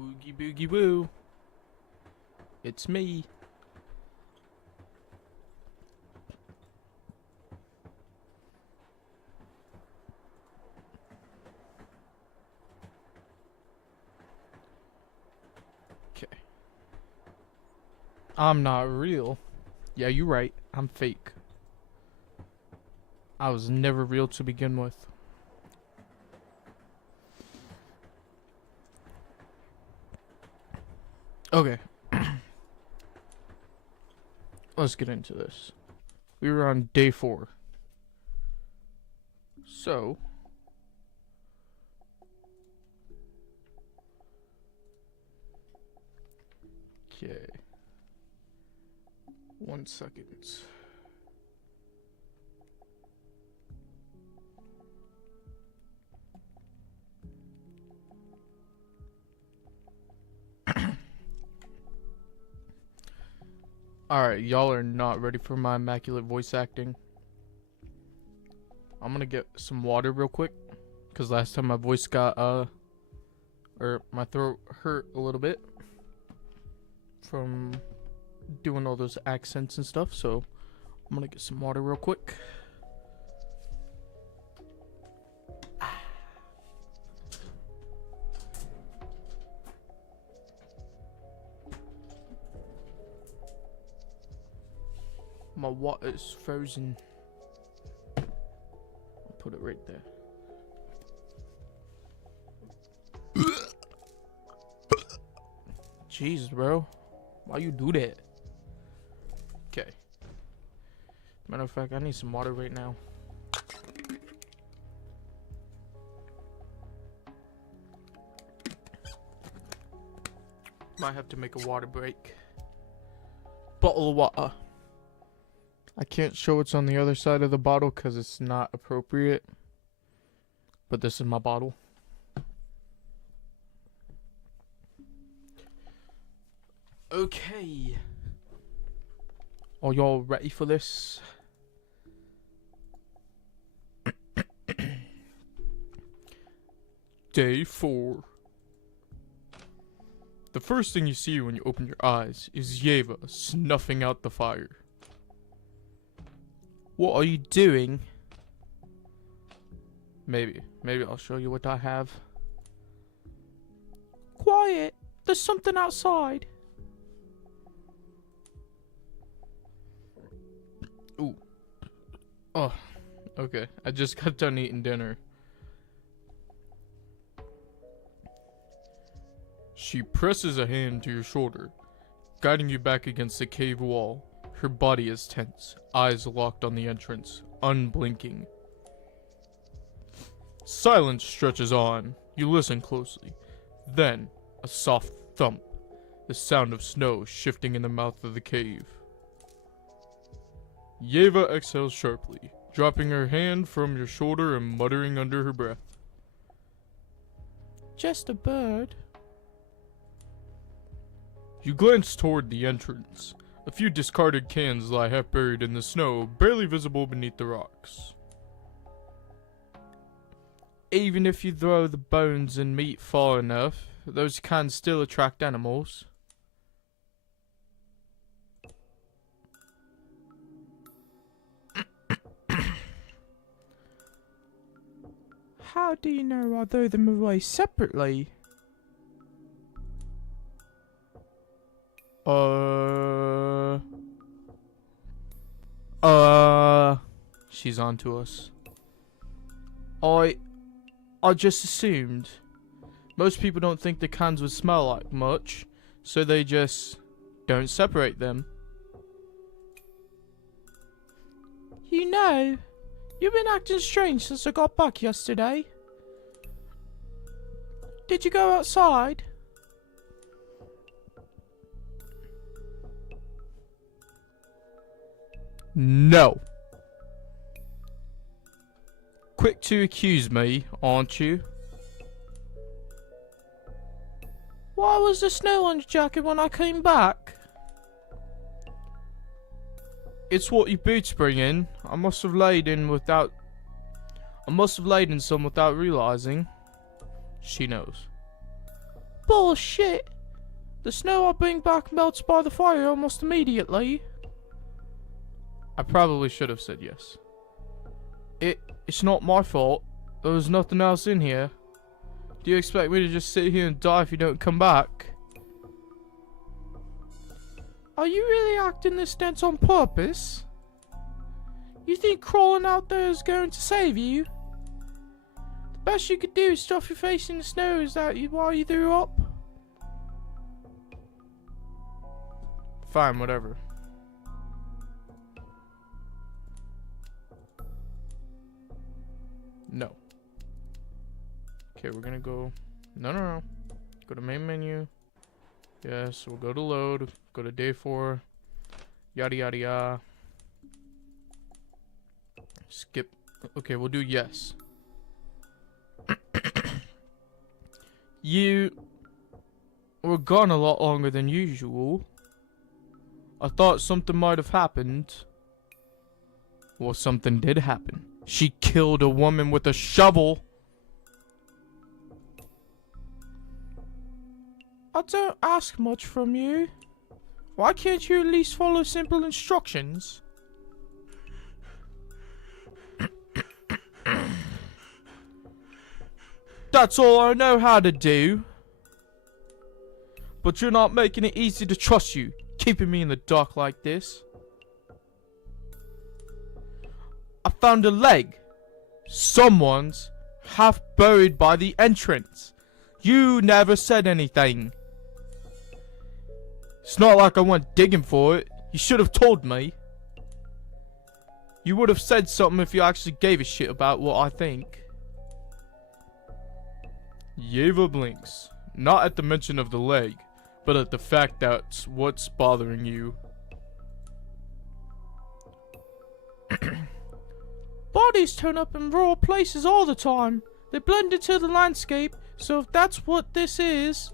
Woogie boogie woo. It's me. Okay. I'm not real. Yeah, you're right. I'm fake. I was never real to begin with. Okay. Let's get into this. We were on day 4. So. Okay. 1 second. Alright, y'all are not ready for my immaculate voice acting. I'm gonna get some water real quick. Because last time my voice got, or my throat hurt a little bit. From doing all those accents and stuff. So, I'm gonna get some water real quick. My water's frozen. I'll put it right there. Jeez, bro. Why you do that? Okay. Matter of fact, I need some water right now. Might have to make a water break. Bottle of water. I can't show what's on the other side of the bottle because it's not appropriate. But this is my bottle. Okay. Are y'all ready for this? Day 4. The first thing you see when you open your eyes is Yeva snuffing out the fire. What are you doing? Maybe I'll show you what I have. Quiet! There's something outside. Ooh. Oh, okay. I just got done eating dinner. She presses a hand to your shoulder, guiding you back against the cave wall. Her body is tense, eyes locked on the entrance, unblinking. Silence stretches on. You listen closely. Then, a soft thump. The sound of snow shifting in the mouth of the cave. Yeva exhales sharply, dropping her hand from your shoulder and muttering under her breath. Just a bird. You glance toward the entrance. A few discarded cans lie half buried in the snow, barely visible beneath the rocks. Even if you throw the bones and meat far enough, those cans still attract animals. How do you know I throw them away separately? She's on to us. I just assumed. Most people don't think the cans would smell like much, so they just don't separate them. You know, you've been acting strange since I got back yesterday. Did you go outside? No. Quick to accuse me, aren't you? Why was there snow on your jacket when I came back? It's what your boots bring in. I must have laid in some without realizing. She knows. bullshit. The snow I bring back melts by the fire almost immediately. I probably should have said yes. It's not my fault. There was nothing else in here. Do you expect me to just sit here and die if you don't come back? Are you really acting this dense on purpose? You think crawling out there is going to save you? The best you could do is stuff your face in the snow while you threw up? Fine, whatever. No. Okay, we're gonna go... No. Go to main menu. Yes, we'll go to load. Go to day 4. Yada yada yada. Skip. Okay, we'll do yes. You were gone a lot longer than usual. I thought something might have happened. Well, something did happen. She killed a woman with a shovel. I don't ask much from you. Why can't you at least follow simple instructions? That's all I know how to do. But you're not making it easy to trust you, keeping me in the dark like this. I found a leg. Someone's half buried by the entrance. You never said anything. It's not like I went digging for it. You should have told me. You would have said something if you actually gave a shit about what I think. Yeva blinks. Not at the mention of the leg, but at the fact that's what's bothering you. Bodies turn up in rural places all the time. They blend into the landscape, so if that's what this is...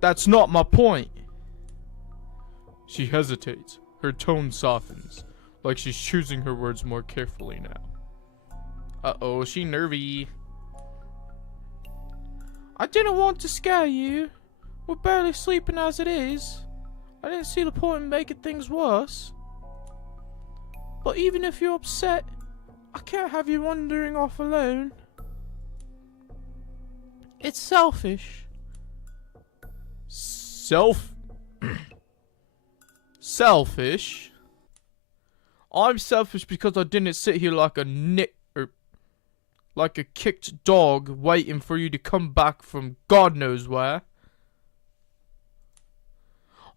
That's not my point. She hesitates. Her tone softens, like she's choosing her words more carefully now. Uh-oh, she nervy. I didn't want to scare you. We're barely sleeping as it is. I didn't see the point in making things worse. But even if you're upset, I can't have you wandering off alone. It's selfish. Selfish? I'm selfish because I didn't sit here like like a kicked dog waiting for you to come back from God knows where.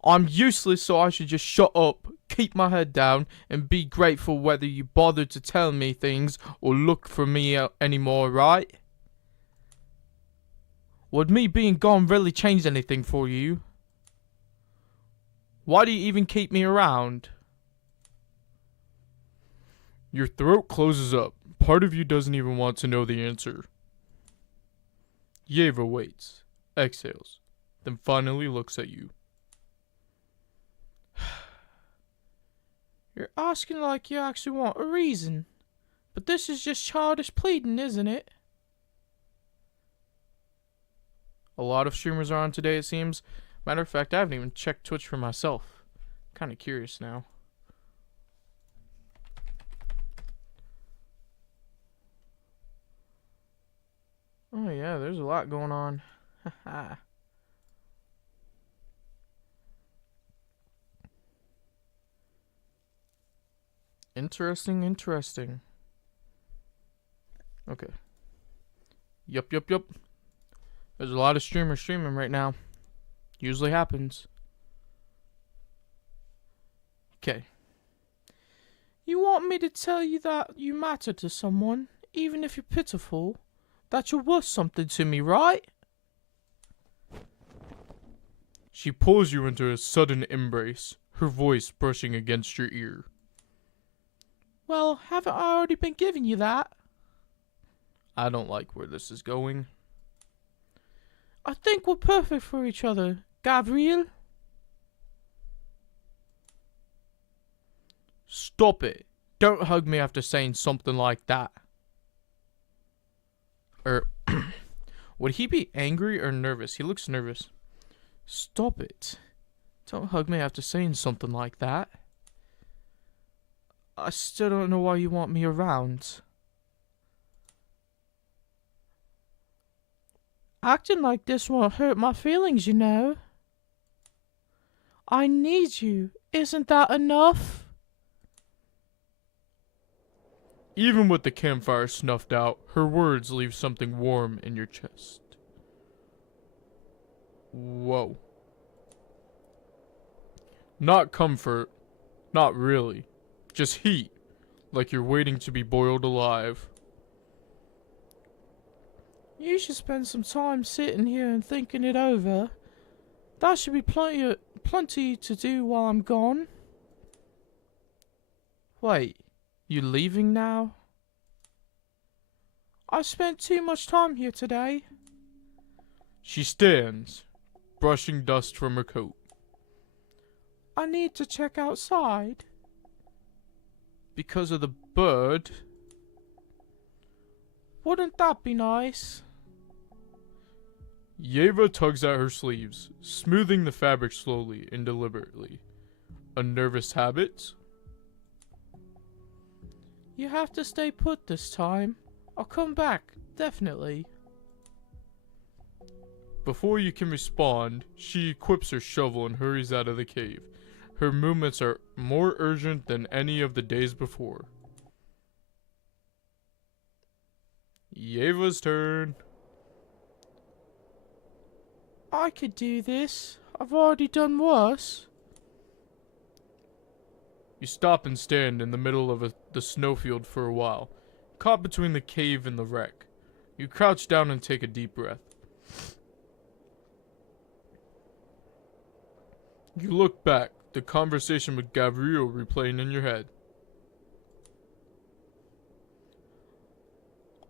I'm useless, so I should just shut up, keep my head down, and be grateful whether you bother to tell me things or look for me anymore, right? Would me being gone really change anything for you? Why do you even keep me around? Your throat closes up. Part of you doesn't even want to know the answer. Yeva waits, exhales, then finally looks at you. You're asking like you actually want a reason. But this is just childish pleading, isn't it? A lot of streamers are on today, it seems. Matter of fact, I haven't even checked Twitch for myself. Kinda curious now. Oh yeah, there's a lot going on. Haha. Interesting. Okay. Yup. There's a lot of streamers streaming right now. Usually happens. Okay. You want me to tell you that you matter to someone, even if you're pitiful? That you're worth something to me, right? She pulls you into a sudden embrace, her voice brushing against your ear. Well, haven't I already been giving you that? I don't like where this is going. I think we're perfect for each other, Gabriel. Stop it. Don't hug me after saying something like that. Would he be angry or nervous? He looks nervous. Stop it. Don't hug me after saying something like that. I still don't know why you want me around. Acting like this won't hurt my feelings, you know. I need you. Isn't that enough? Even with the campfire snuffed out, her words leave something warm in your chest. Whoa. Not comfort. Not really. Just heat. Like you're waiting to be boiled alive. You should spend some time sitting here and thinking it over. That should be plenty to do while I'm gone. Wait, you leaving now? I spent too much time here today. She stands, brushing dust from her coat. I need to check outside. Because of the bird? Wouldn't that be nice? Yeva tugs at her sleeves, smoothing the fabric slowly and deliberately. A nervous habit? You have to stay put this time. I'll come back, definitely. Before you can respond, she equips her shovel and hurries out of the cave. Her movements are more urgent than any of the days before. Yeva's turn. I could do this. I've already done worse. You stop and stand in the middle of the snowfield for a while, caught between the cave and the wreck. You crouch down and take a deep breath. You look back, the conversation with Gabriel replaying in your head.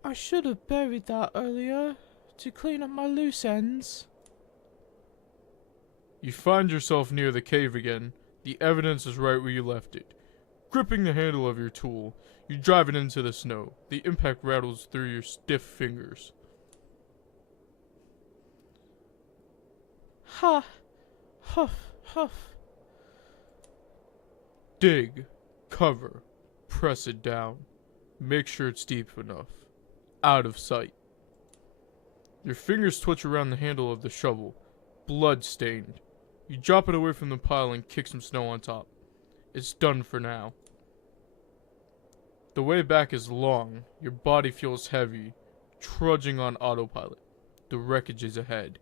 I should have buried that earlier to clean up my loose ends. You find yourself near the cave again. The evidence is right where you left it. Gripping the handle of your tool, you drive it into the snow. The impact rattles through your stiff fingers. Ha! Huff, huff. Dig. Cover. Press it down. Make sure it's deep enough. Out of sight. Your fingers twitch around the handle of the shovel. Blood-stained. You drop it away from the pile and kick some snow on top. It's done for now. The way back is long. Your body feels heavy, trudging on autopilot. The wreckage is ahead.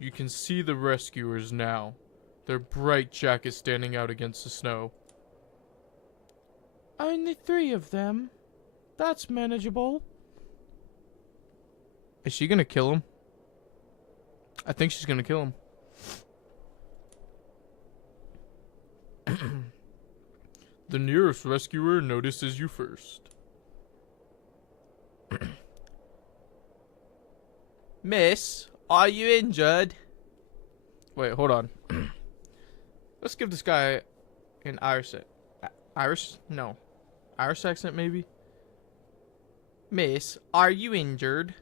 You can see the rescuers now, their bright jackets standing out against the snow. Only 3 of them. That's manageable. Is she gonna kill him? I think she's gonna kill him. The nearest rescuer notices you first. Miss, are you injured? Wait, hold on. Let's give this guy an Irish accent maybe. Miss, are you injured?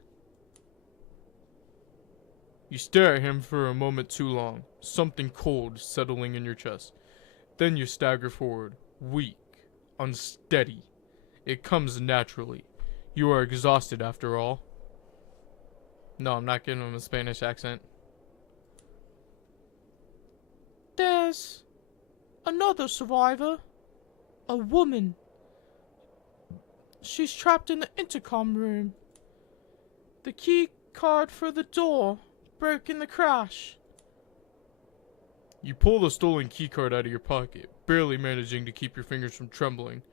You stare at him for a moment too long, something cold settling in your chest. Then you stagger forward, weak, unsteady. It comes naturally. You are exhausted after all. No, I'm not giving him a Spanish accent. There's another survivor. A woman. She's trapped in the intercom room. The key card for the door broke in the crash. You pull the stolen keycard out of your pocket, barely managing to keep your fingers from trembling.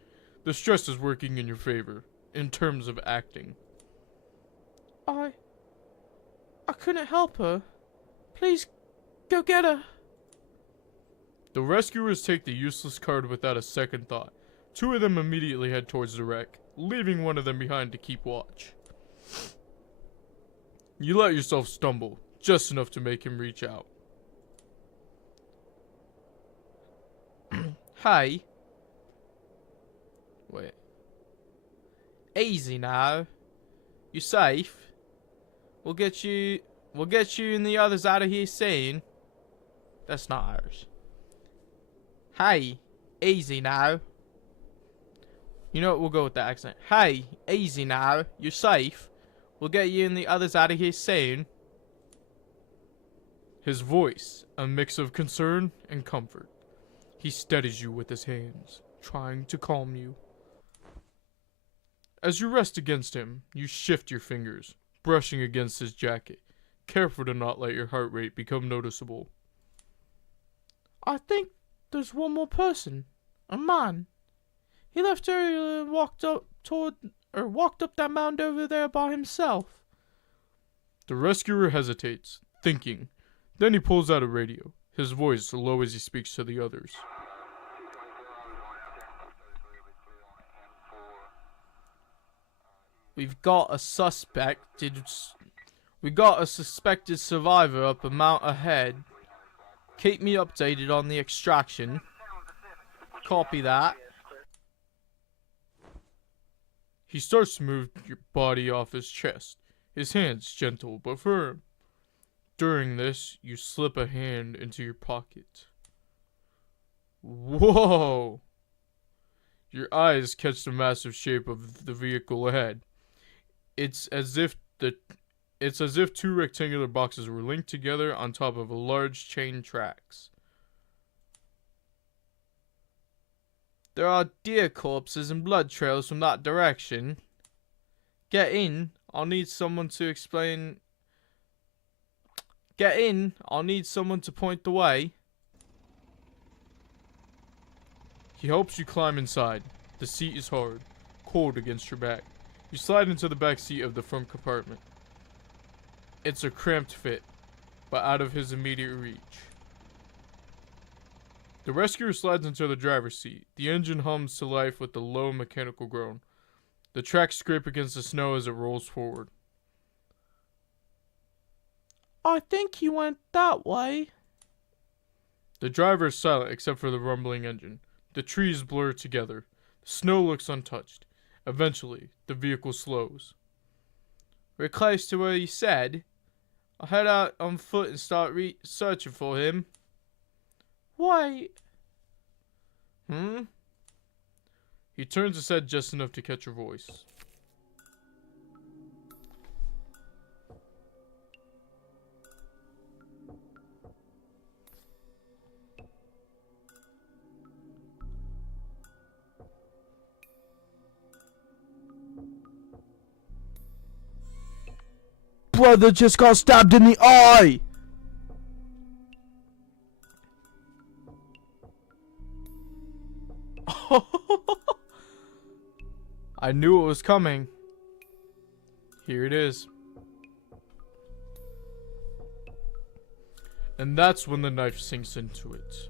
The stress is working in your favor, in terms of acting. I couldn't help her. Please, go get her. The rescuers take the useless card without a second thought. 2 of them immediately head towards the wreck, leaving one of them behind to keep watch. You let yourself stumble, just enough to make him reach out. Hey. Wait. Easy now. You safe? We'll get you and the others out of here soon. That's not ours. Hey, easy now. You know what? We'll go with that accent. Hey, easy now. You're safe. We'll get you and the others out of here soon. His voice, a mix of concern and comfort. He steadies you with his hands, trying to calm you. As you rest against him, you shift your fingers, brushing against his jacket, careful to not let your heart rate become noticeable. I think there's one more person. A man. He left earlier and walked up that mound over there by himself. The rescuer hesitates, thinking. Then he pulls out a radio, his voice low as he speaks to the others. We got a suspected survivor up a mount ahead. Keep me updated on the extraction. Copy that. He starts to move your body off his chest, his hands gentle but firm. During this, you slip a hand into your pocket. Whoa! Your eyes catch the massive shape of the vehicle ahead. It's as if two rectangular boxes were linked together on top of a large chain tracks. There are deer corpses and blood trails from that direction. Get in. I'll need someone to explain. Get in. I'll need someone to point the way. He helps you climb inside. The seat is hard, cold against your back. You slide into the back seat of the front compartment. It's a cramped fit, but out of his immediate reach. The rescuer slides into the driver's seat. The engine hums to life with a low mechanical groan. The tracks scrape against the snow as it rolls forward. I think he went that way. The driver is silent except for the rumbling engine. The trees blur together. The snow looks untouched. Eventually, the vehicle slows. We're close to where he said. I'll head out on foot and start searching for him. Wait. He turns his head just enough to catch your voice. Brother just got stabbed in the eye! I knew it was coming. Here it is. And that's when the knife sinks into it.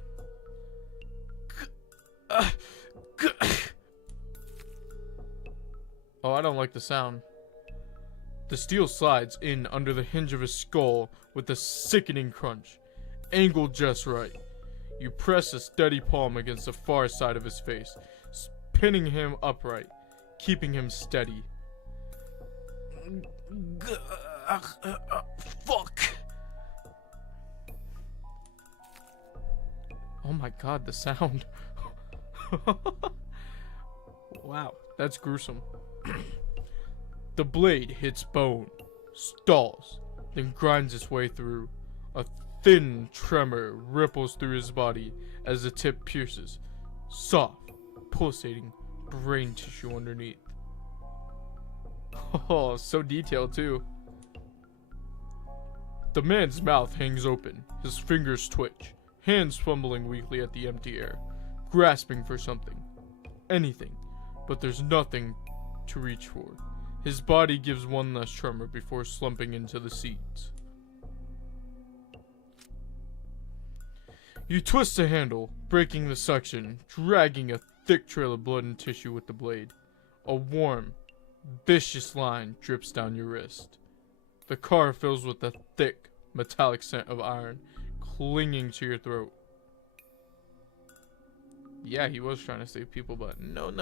Oh, I don't like the sound. The steel slides in under the hinge of his skull with a sickening crunch, angled just right. You press a steady palm against the far side of his face, pinning him upright, keeping him steady. Fuck! Oh my god, the sound. Wow, that's gruesome. The blade hits bone, stalls, then grinds its way through. A thin tremor ripples through his body as the tip pierces. Soft, pulsating brain tissue underneath. Oh, so detailed too. The man's mouth hangs open, his fingers twitch, hands fumbling weakly at the empty air, grasping for something. Anything, but there's nothing to reach for. His body gives one last tremor before slumping into the seat. You twist the handle, breaking the suction, dragging a thick trail of blood and tissue with the blade. A warm, vicious line drips down your wrist. The car fills with a thick, metallic scent of iron, clinging to your throat. Yeah, he was trying to save people, but no.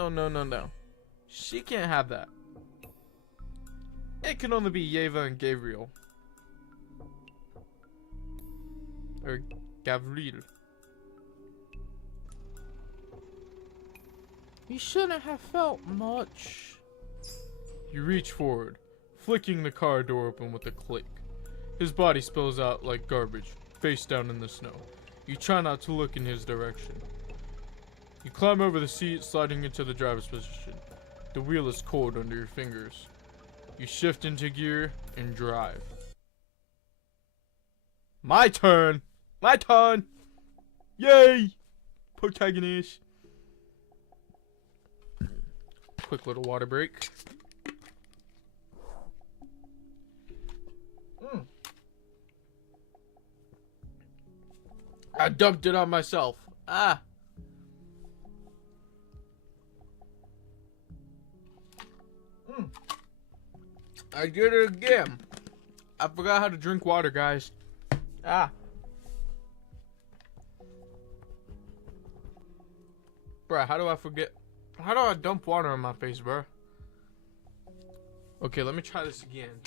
She can't have that. It can only be Yeva and Gabriel. Or Gavril. You shouldn't have felt much. You reach forward, flicking the car door open with a click. His body spills out like garbage, face down in the snow. You try not to look in his direction. You climb over the seat, sliding into the driver's position. The wheel is cold under your fingers. You shift into gear and drive. My turn! My turn! Yay! Protagonist. Quick little water break. I dumped it on myself. Ah. I did it again. I forgot how to drink water, guys. Ah. Bruh, how do I forget? How do I dump water on my face, bruh? Okay, let me try this again.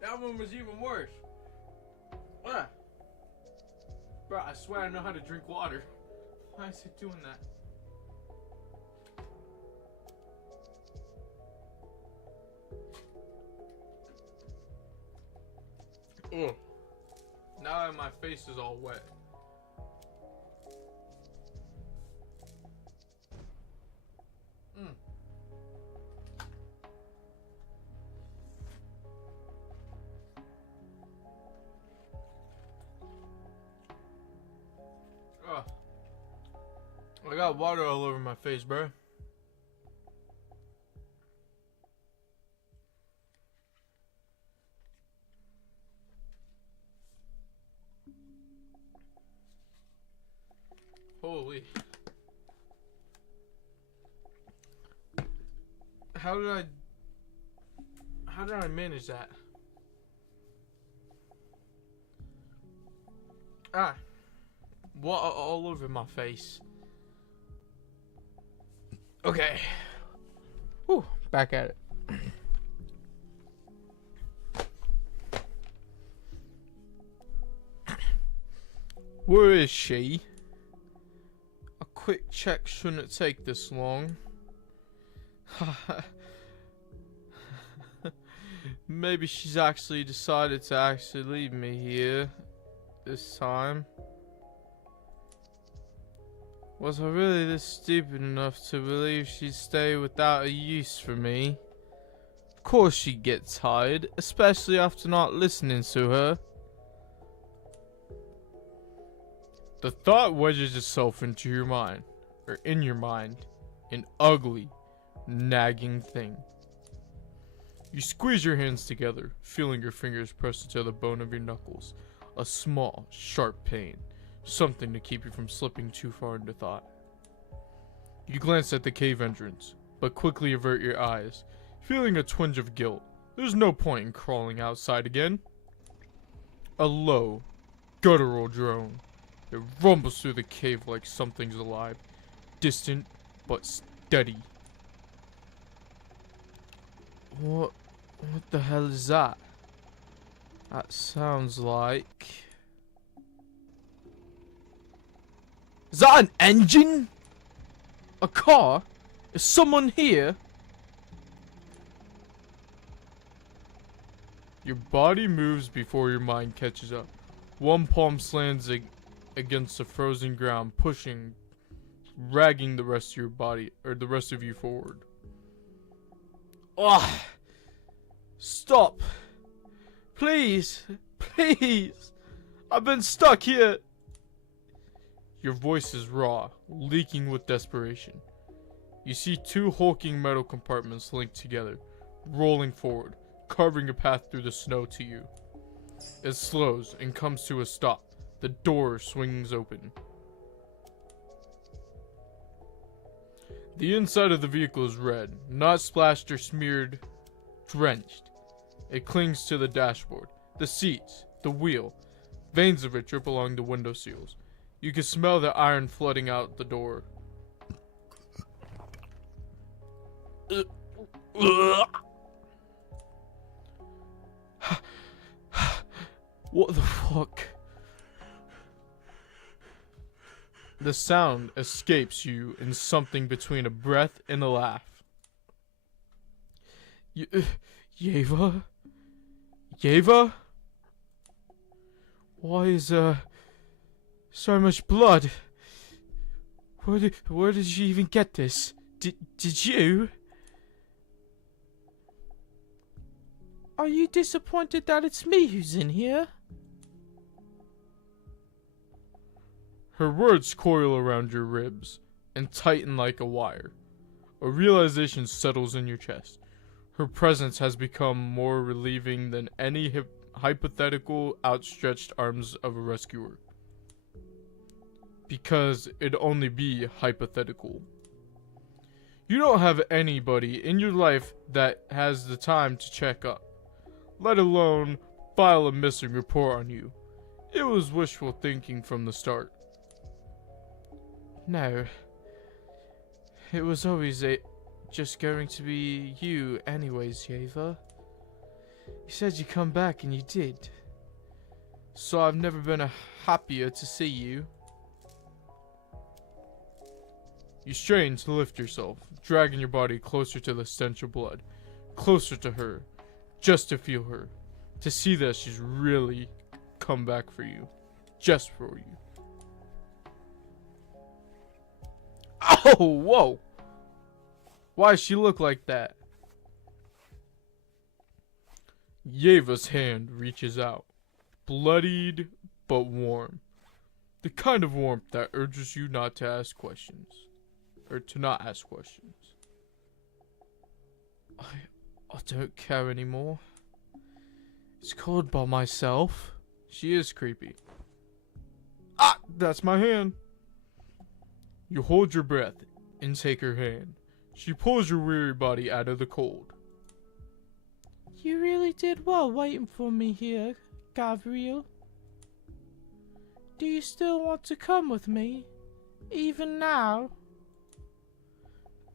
That one was even worse. Ah. Bruh, I swear I know how to drink water. Why is it doing that? Ugh. Now that my face is all wet. Ugh. I got water all over my face, bro. Holy. How did I manage that? Ah. Water all over my face. Okay. Whew, back at it. Where is she? A quick check shouldn't take this long. Maybe she's actually decided to actually leave me here this time. Was I really this stupid enough to believe she'd stay without a use for me? Of course she'd get tired, especially after not listening to her. The thought wedges itself into your mind, or in your mind, an ugly, nagging thing. You squeeze your hands together, feeling your fingers pressed into the bone of your knuckles. A small, sharp pain. Something to keep you from slipping too far into thought. You glance at the cave entrance, but quickly avert your eyes, feeling a twinge of guilt. There's no point in crawling outside again. A low, guttural drone. It rumbles through the cave like something's alive, distant but steady. What the hell is that? That sounds like... Is that an engine? A car? Is someone here? Your body moves before your mind catches up. One palm slams against the frozen ground, pushing, dragging the rest of your body, or the rest of you forward. Ugh! Stop! Please! Please! I've been stuck here! Your voice is raw, leaking with desperation. You see two hulking metal compartments linked together, rolling forward, carving a path through the snow to you. It slows and comes to a stop. The door swings open. The inside of the vehicle is red, not splashed or smeared, drenched. It clings to the dashboard, the seats, the wheel. Veins of it drip along the window sills. You can smell the iron flooding out the door. What the fuck? The sound escapes you in something between a breath and a laugh. Yeva? Yeva? Why is, so much blood? Where did you even get this? Did you? Are you disappointed that it's me who's in here? Her words coil around your ribs and tighten like a wire. A realization settles in your chest. Her presence has become more relieving than any hypothetical outstretched arms of a rescuer. Because it'd only be hypothetical. You don't have anybody in your life that has the time to check up, let alone file a missing report on you. It was wishful thinking from the start. No. It was always just going to be you anyways, Yeva. You said you'd come back and you did. So I've never been happier to see you. You strain to lift yourself, dragging your body closer to the stench of blood. Closer to her. Just to feel her. To see that she's really come back for you. Just for you. Oh, whoa! Why does she look like that? Yeva's hand reaches out. Bloodied, but warm. The kind of warmth that urges you not to ask questions. Or to not ask questions. I don't care anymore. It's called by myself. She is creepy. Ah! That's my hand. You hold your breath and take her hand. She pulls your weary body out of the cold. You really did well waiting for me here, Gabriel. Do you still want to come with me? Even now?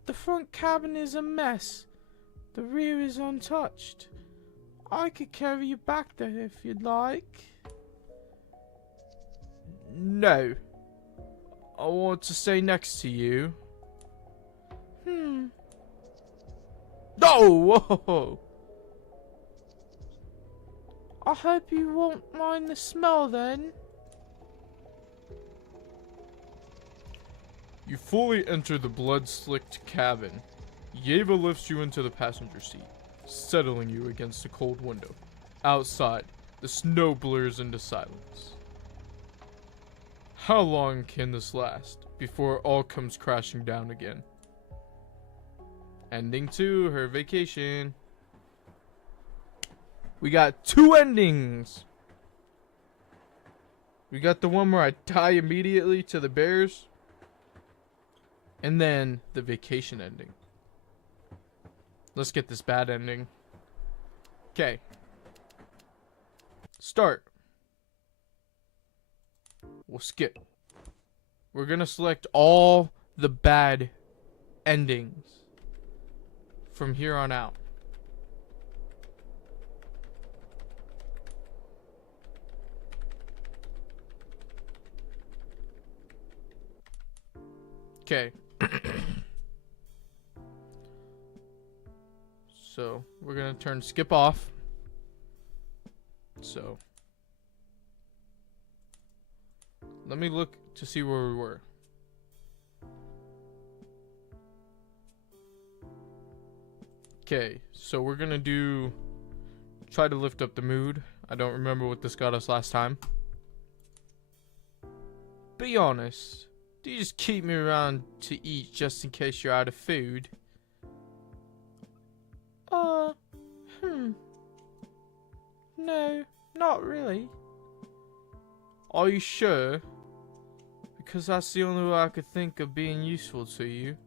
The front cabin is a mess. The rear is untouched. I could carry you back there if you'd like. No. I want to stay next to you. No! Whoa! I hope you won't mind the smell then. You fully enter the blood-slicked cabin. Yeva lifts you into the passenger seat, settling you against the cold window. Outside, the snow blurs into silence. How long can this last before it all comes crashing down again? Ending 2, her vacation. We got 2 endings. We got the one where I die immediately to the bears. And then the vacation ending. Let's get this bad ending. Okay. Start. We'll skip. We're gonna select all the bad endings from here on out. Okay. So, we're gonna turn skip off. So, let me look to see where we were. Okay, so we're gonna try to lift up the mood. I don't remember what this got us last time. Be honest. Do you just keep me around to eat just in case you're out of food? No, not really. Are you sure? Because that's the only way I could think of being useful to you.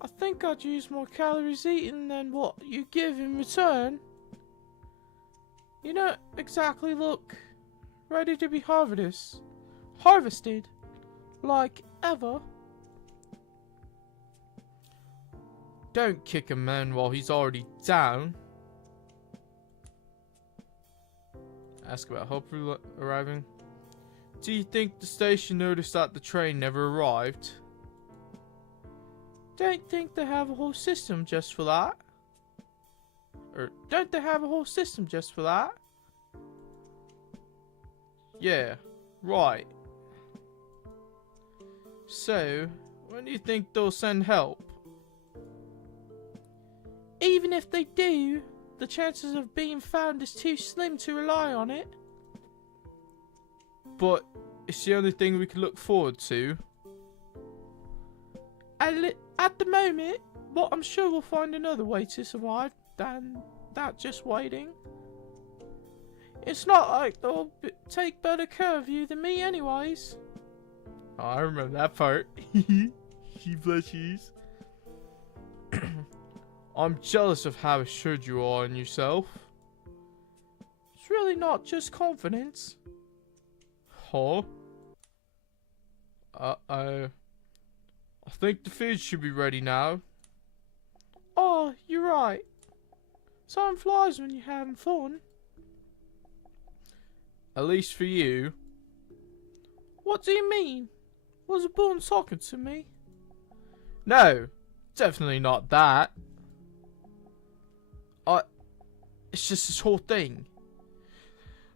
I think I'd use more calories eaten than what you give in return. You don't exactly look ready to be harvested. harvested. Like ever. Don't kick a man while he's already down. Ask about help arriving. Do you think the station noticed that the train never arrived? Don't think they have a whole system just for that? Or don't they have a whole system just for that? Yeah, right. So, when do you think they'll send help? Even if they do, the chances of being found is too slim to rely on it. But it's the only thing we can look forward to. At the moment, but I'm sure we'll find another way to survive than that just waiting. It's not like they'll take better care of you than me anyways. Oh, I remember that part. She blushes. I'm jealous of how assured you are in yourself. It's really not just confidence. Huh? I think the food should be ready now. Oh, you're right. Time flies when you're having fun. At least for you. What do you mean? Was a bull talking to me? No, definitely not that. It's just this whole thing.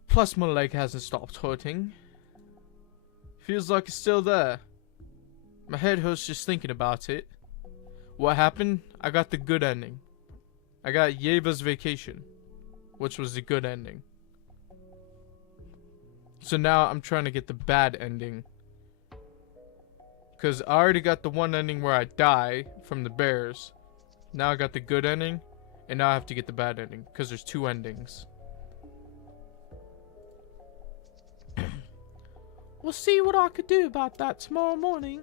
Plus my leg hasn't stopped hurting. Feels like it's still there. My head hurts just thinking about it. What happened? I got the good ending. I got Yeva's vacation, which was the good ending. So now I'm trying to get the bad ending. Because I already got the one ending where I die from the bears. Now I got the good ending. And now I have to get the bad ending. Because there's two endings. We'll see what I could do about that tomorrow morning.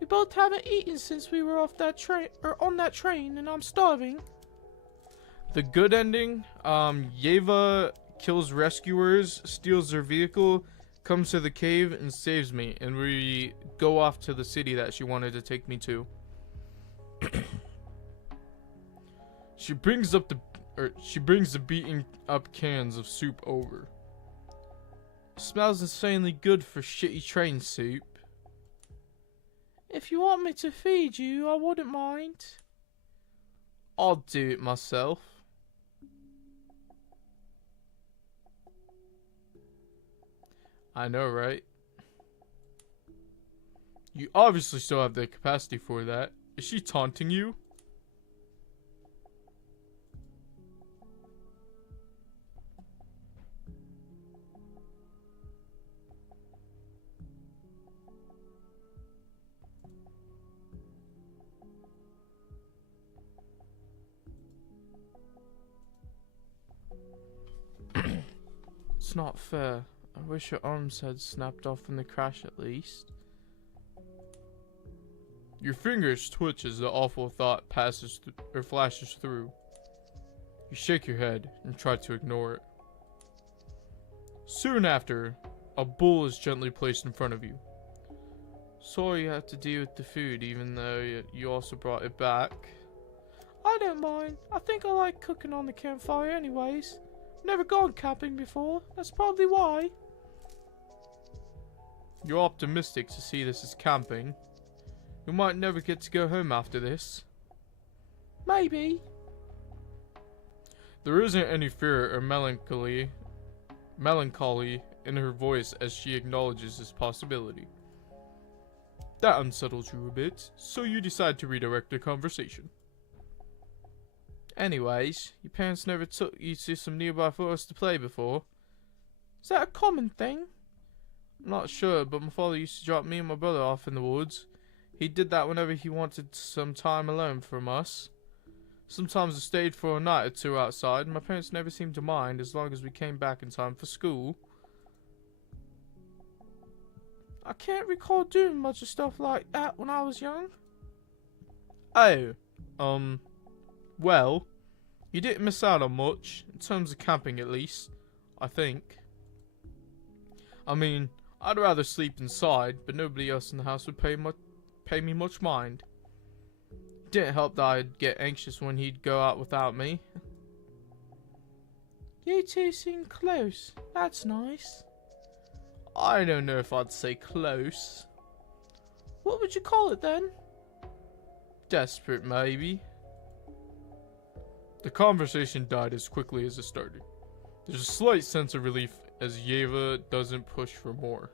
We both haven't eaten since we were off that train, or on that train, and I'm starving. The good ending, Yeva kills rescuers, steals their vehicle, comes to the cave and saves me, and we go off to the city that she wanted to take me to. She brings the beaten up cans of soup over. Smells insanely good for shitty train soup. If you want me to feed you, I wouldn't mind. I'll do it myself. I know, right? You obviously still have the capacity for that. Is she taunting you? It's not fair. I wish your arms had snapped off in the crash at least. Your fingers twitch as the awful thought passes or flashes through. You shake your head and try to ignore it. Soon after, a bowl is gently placed in front of you. Sorry you have to deal with the food even though you also brought it back. I don't mind. I think I like cooking on the campfire anyways. Never gone camping before. That's probably why. You're optimistic to see this as camping. We might never get to go home after this. Maybe. There isn't any fear or melancholy in her voice as she acknowledges this possibility. That unsettles you a bit, so you decide to redirect the conversation. Anyways, your parents never took you to some nearby forest to play before. Is that a common thing? I'm not sure, but my father used to drop me and my brother off in the woods. He did that whenever he wanted some time alone from us. Sometimes I stayed for a night or two outside, and my parents never seemed to mind as long as we came back in time for school. I can't recall doing much of stuff like that when I was young. Oh, well, you didn't miss out on much, in terms of camping at least, I think. I mean, I'd rather sleep inside, but nobody else in the house would pay me much mind. Didn't help that I'd get anxious when he'd go out without me. You two seem close. That's nice. I don't know if I'd say close. What would you call it then? Desperate, maybe. The conversation died as quickly as it started. There's a slight sense of relief as Yeva doesn't push for more.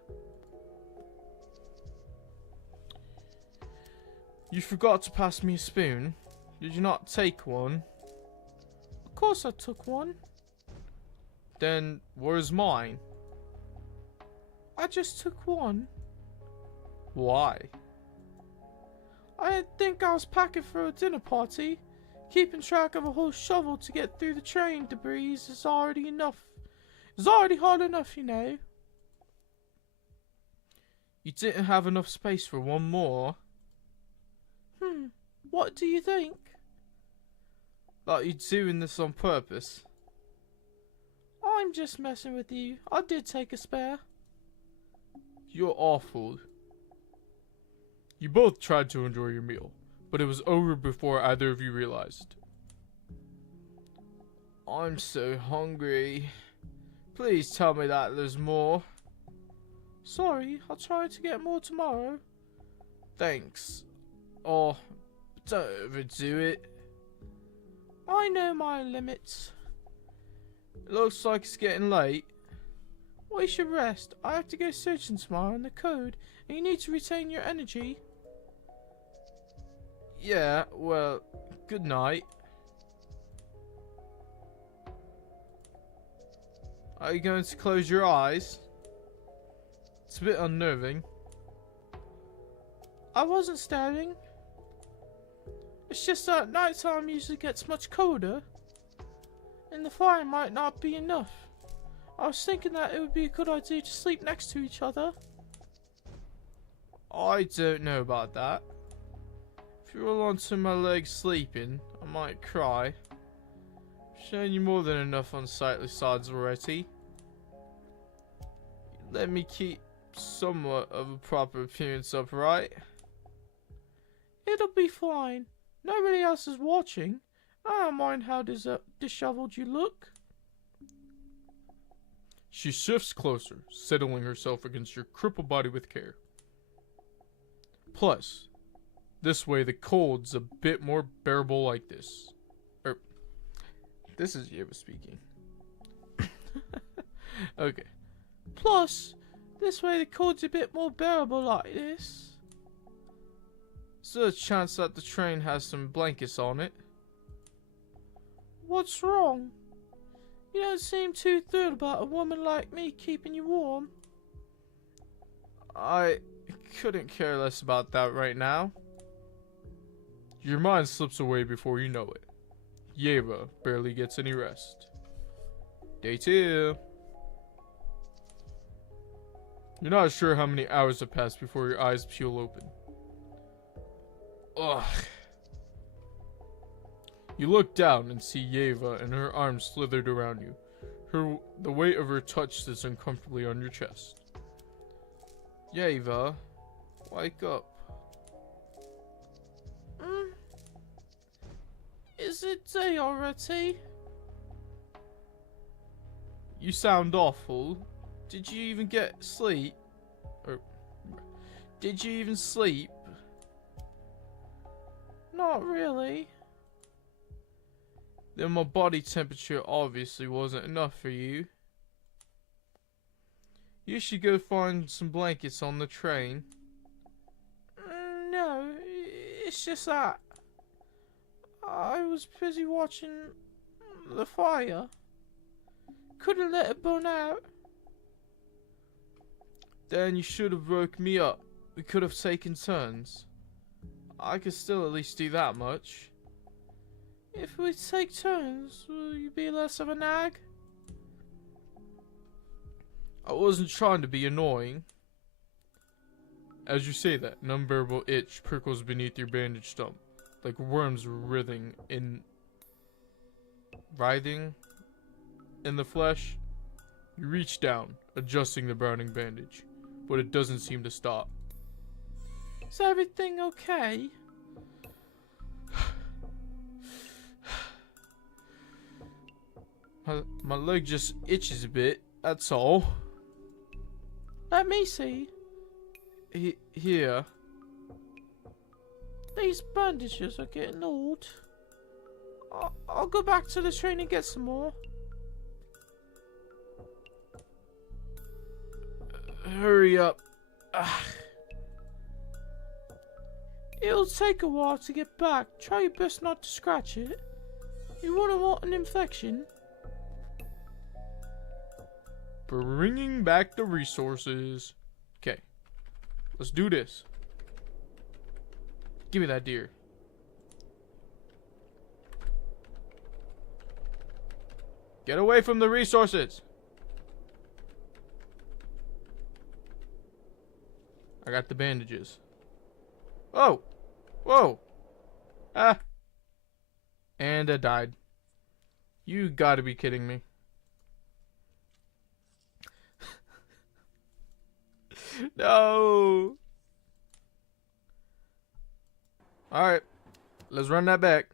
You forgot to pass me a spoon. Did you not take one? Of course I took one. Then where's mine? I just took one. Why? I didn't think I was packing for a dinner party. Keeping track of a whole shovel to get through the train debris is already enough. It's already hard enough, you know. You didn't have enough space for one more. What do you think? Like you're doing this on purpose? I'm just messing with you. I did take a spare. You're awful. You both tried to enjoy your meal, but it was over before either of you realized. I'm so hungry. Please tell me that there's more. Sorry, I'll try to get more tomorrow. Thanks. Oh, don't overdo it. I know my limits. It looks like it's getting late. We should rest. I have to go searching tomorrow in the code, and you need to retain your energy. Yeah, well, good night. Are you going to close your eyes? It's a bit unnerving. I wasn't staring. It's just that nighttime usually gets much colder, and the fire might not be enough. I was thinking that it would be a good idea to sleep next to each other. I don't know about that. If you roll onto my legs sleeping, I might cry. I've shown you more than enough unsightly sides already. Let me keep somewhat of a proper appearance up, right? It'll be fine. Nobody else is watching. I don't mind how disheveled you look. She shifts closer, settling herself against your crippled body with care. Plus, this way the cold's a bit more bearable like this. This is Yeva speaking. Okay. Plus, this way the cold's a bit more bearable like this. Is there a chance that the train has some blankets on it? What's wrong? You don't seem too thrilled about a woman like me keeping you warm. I couldn't care less about that right now. Your mind slips away before you know it. Yeva barely gets any rest. Day 2. You're not sure how many hours have passed before your eyes peel open. Ugh. You look down and see Yeva and her arms slithered around you. The weight of her touch sits uncomfortably on your chest. Yeva, wake up. Is it day already? You sound awful. Did you even get sleep? Or did you even sleep? Not really. Then my body temperature obviously wasn't enough for you. You should go find some blankets on the train. No, it's just that I was busy watching the fire. Couldn't let it burn out. Then you should have woke me up. We could have taken turns. I could still at least do that much. If we take turns, will you be less of a nag? I wasn't trying to be annoying. As you say that, an unbearable itch prickles beneath your bandaged stump, like worms writhing in the flesh. You reach down, adjusting the browning bandage. but it doesn't seem to stop. Is everything okay? My leg just itches a bit, that's all. Let me see. Here. These bandages are getting old. I'll go back to the train and get some more. Hurry up. It'll take a while to get back. Try your best not to scratch it. You wouldn't want an infection. Bringing back the resources. Okay. Let's do this. Give me that deer. Get away from the resources. I got the bandages. Oh! Whoa! Ah! And I died. You gotta be kidding me. No! Alright. Let's run that back.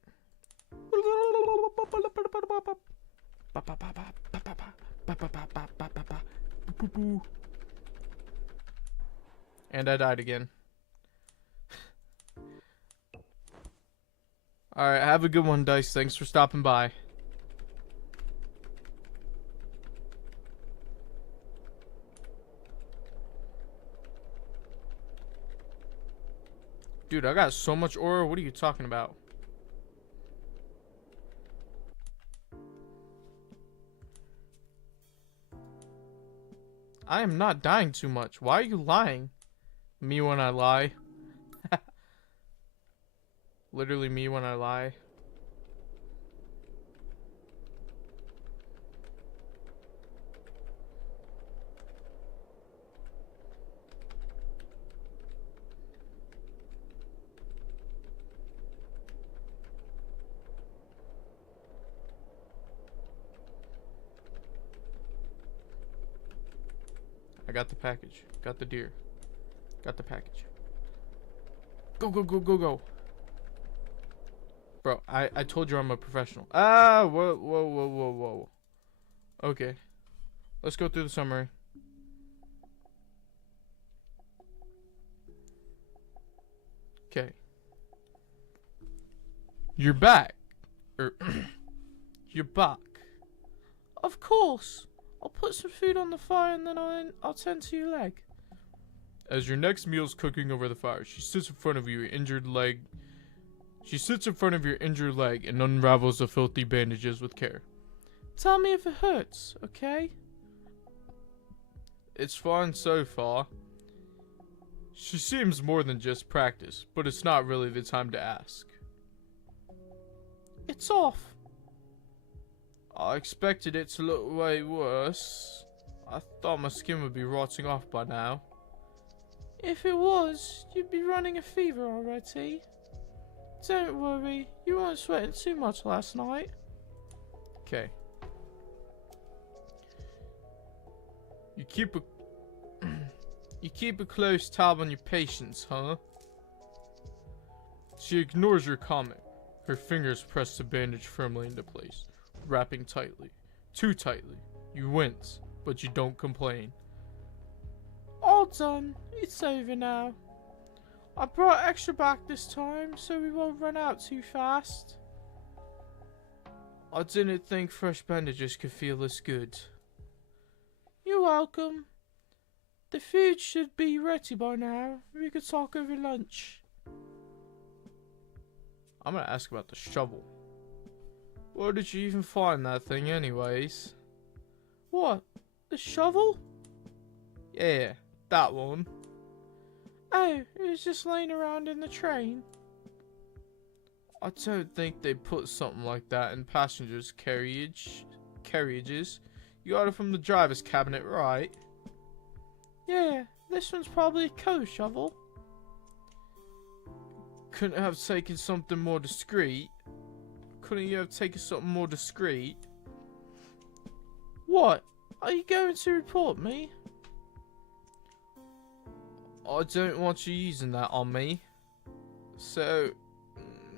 And I died again. Alright, have a good one, Dice. Thanks for stopping by. Dude, I got so much ore. What are you talking about? I am not dying too much. Why are you lying? Me when I lie. Literally me when I lie. I got the package. Got the deer. Got the package. Go, go, go, go, go. Bro, I told you I'm a professional. Ah, whoa, whoa, whoa, whoa, whoa. Okay. Let's go through the summary. Okay. You're back. You're back. Of course. I'll put some food on the fire and then I'll tend to your leg. As your next meal's cooking over the fire, she sits in front of your injured leg. She sits in front of your injured leg and unravels the filthy bandages with care. Tell me if it hurts, okay? It's fine so far. She seems more than just practice, but it's not really the time to ask. It's off. I expected it to look way worse. I thought my skin would be rotting off by now. If it was, you'd be running a fever already. Don't worry, you weren't sweating too much last night. Okay. You keep a close tab on your patients, huh? She ignores your comment. Her fingers press the bandage firmly into place, wrapping tightly. Too tightly. You wince, but you don't complain. All done. It's over now. I brought extra back this time, so we won't run out too fast. I didn't think fresh bandages could feel this good. You're welcome. The food should be ready by now. We could talk over lunch. I'm gonna ask about the shovel. Where did you even find that thing anyways? What? The shovel? Yeah, that one. Oh, it was just laying around in the train. I don't think they put something like that in passengers' carriages. You got it from the driver's cabinet, right? Yeah, this one's probably a co-shovel. Couldn't have taken something more discreet. Couldn't you have taken something more discreet? What? Are you going to report me? I don't want you using that on me. So,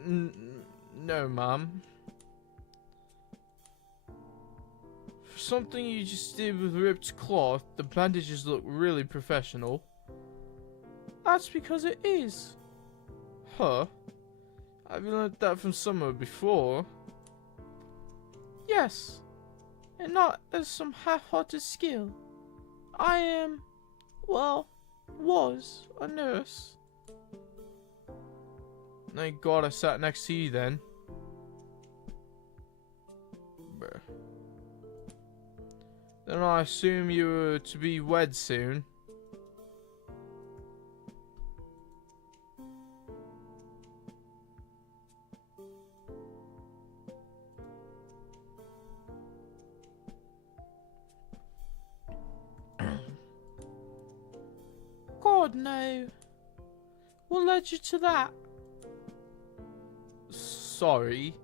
no, ma'am. For something you just did with ripped cloth, the bandages look really professional. That's because it is. Huh? Have you learned that from somewhere before? Yes, and not as some half-hearted skill. I am, well, was a nurse. Thank God I sat next to you then. Bruh. Then I assume you were to be wed soon. God, no. What led you to that? Sorry.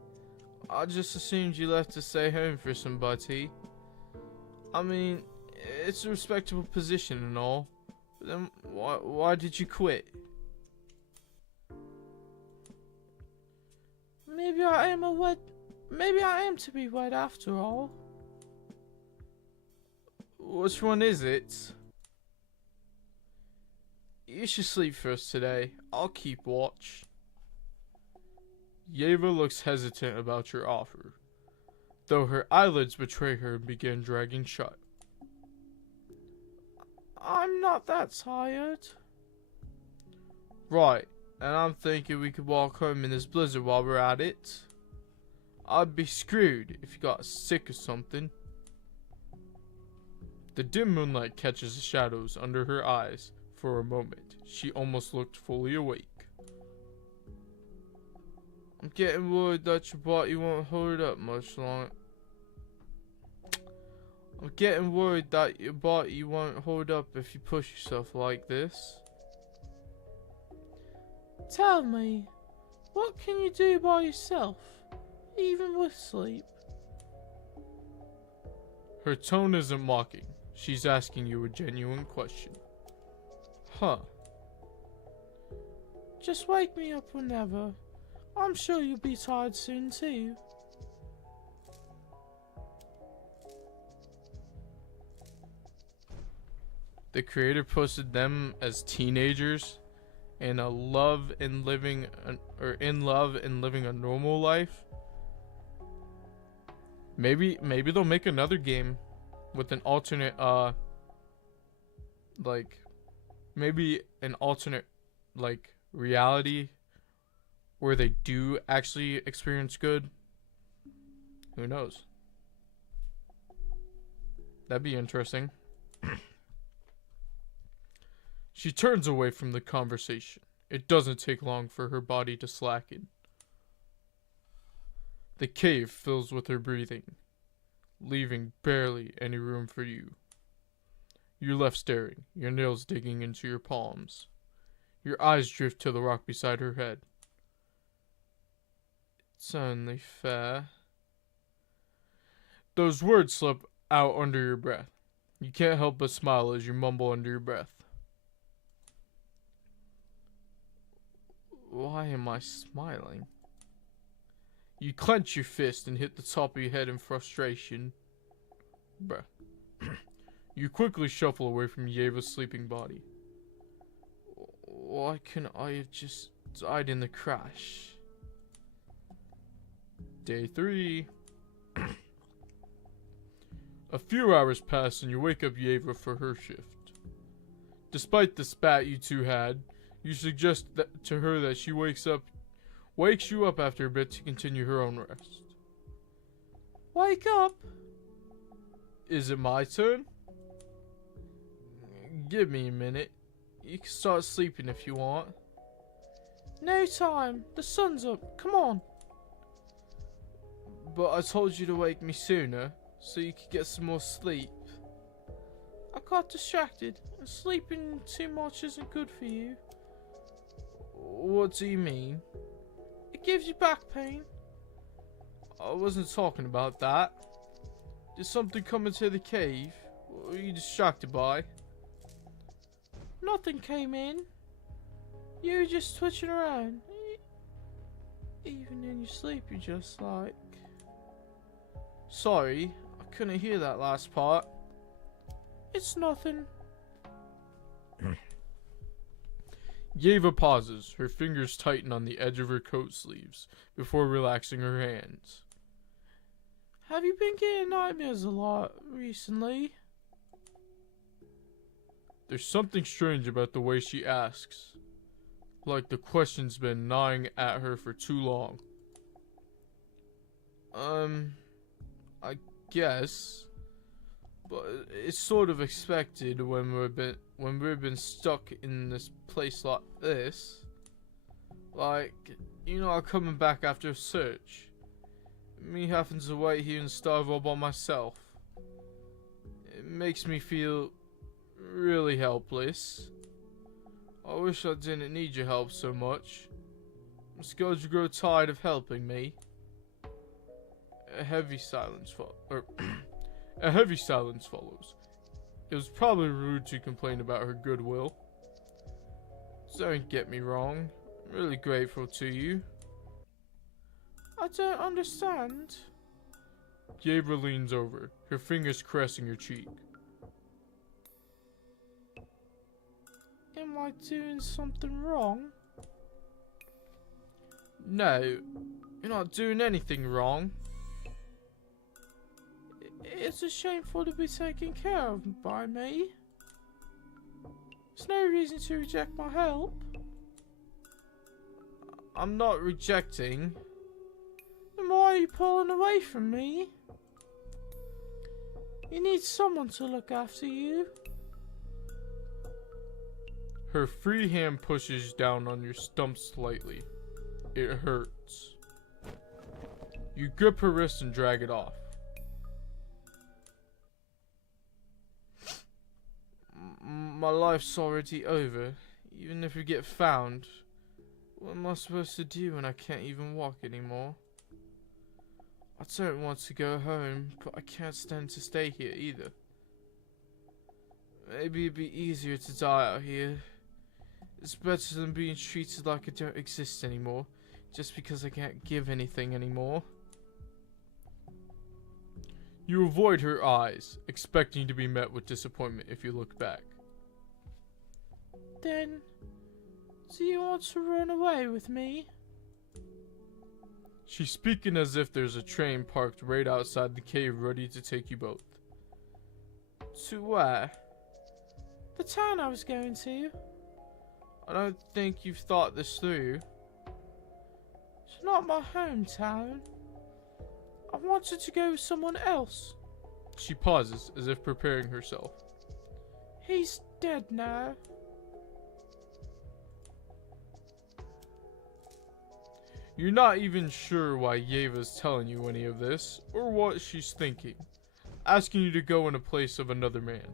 I just assumed you left to stay home for somebody. I mean, it's a respectable position and all. But then why did you quit? Maybe I am to be wed after all. Which one is it? You should sleep first today. I'll keep watch. Yeva looks hesitant about your offer, though her eyelids betray her and begin dragging shut. I'm not that tired. Right, and I'm thinking we could walk home in this blizzard while we're at it. I'd be screwed if you got sick or something. The dim moonlight catches the shadows under her eyes. For a moment, she almost looked fully awake. I'm getting worried that your body won't hold up much longer. I'm getting worried that your body won't hold up if you push yourself like this. Tell me, what can you do by yourself, even with sleep? Her tone isn't mocking. She's asking you a genuine question. Huh. Just wake me up whenever. I'm sure you'll be tired soon too. The creator posted them as teenagers in love and living a normal life. Maybe they'll make another game with an alternate maybe an alternate reality where they do actually experience good. Who knows? That'd be interesting. She turns away from the conversation. It doesn't take long for her body to slacken. The cave fills with her breathing, leaving barely any room for you. You're left staring, your nails digging into your palms. Your eyes drift to the rock beside her head. It's only fair. Those words slip out under your breath. You can't help but smile as you mumble under your breath. Why am I smiling? You clench your fist and hit the top of your head in frustration. Bruh. You quickly shuffle away from Yeva's sleeping body. Why couldn't I have just died in the crash? Day 3. A few hours pass and you wake up Yeva for her shift. Despite the spat you two had, you suggest to her that she wakes you up after a bit to continue her own rest. Wake up! Is it my turn? Give me a minute. You can start sleeping if you want. No time. The sun's up. Come on. But I told you to wake me sooner, so you could get some more sleep. I got distracted, and sleeping too much isn't good for you. What do you mean? It gives you back pain. I wasn't talking about that. Did something come into the cave? What were you distracted by? Nothing came in. You were just twitching around. Even in your sleep, you're just like... Sorry, I couldn't hear that last part. It's nothing. Yeva pauses, her fingers tighten on the edge of her coat sleeves, before relaxing her hands. Have you been getting nightmares a lot recently? There's something strange about the way she asks. Like the question's been gnawing at her for too long. I guess. But it's sort of expected when we've been stuck in this place like this. Like, you know, coming back after a search. Me having to wait here and starve all by myself. It makes me feel really helpless. I wish I didn't need your help so much. I'm scared you grow tired of helping me. A heavy silence follows. It was probably rude to complain about her goodwill. Don't get me wrong. I'm really grateful to you. I don't understand. Yeva leans over, her fingers caressing her cheek. Am I doing something wrong? No, you're not doing anything wrong. It's a shameful to be taken care of by me. There's no reason to reject my help. I'm not rejecting. Then why are you pulling away from me? You need someone to look after you. Her free hand pushes down on your stump slightly. It hurts. You grip her wrist and drag it off. My life's already over. Even if we get found, what am I supposed to do when I can't even walk anymore? I don't want to go home, but I can't stand to stay here either. Maybe it'd be easier to die out here. It's better than being treated like I don't exist anymore, just because I can't give anything anymore. You avoid her eyes, expecting to be met with disappointment if you look back. Then, do you want to run away with me? She's speaking as if there's a train parked right outside the cave ready to take you both. To where? The town I was going to. I don't think you've thought this through. It's not my hometown. I wanted to go with someone else. She pauses, as if preparing herself. He's dead now. You're not even sure why Yeva's telling you any of this, or what she's thinking, asking you to go in a place of another man.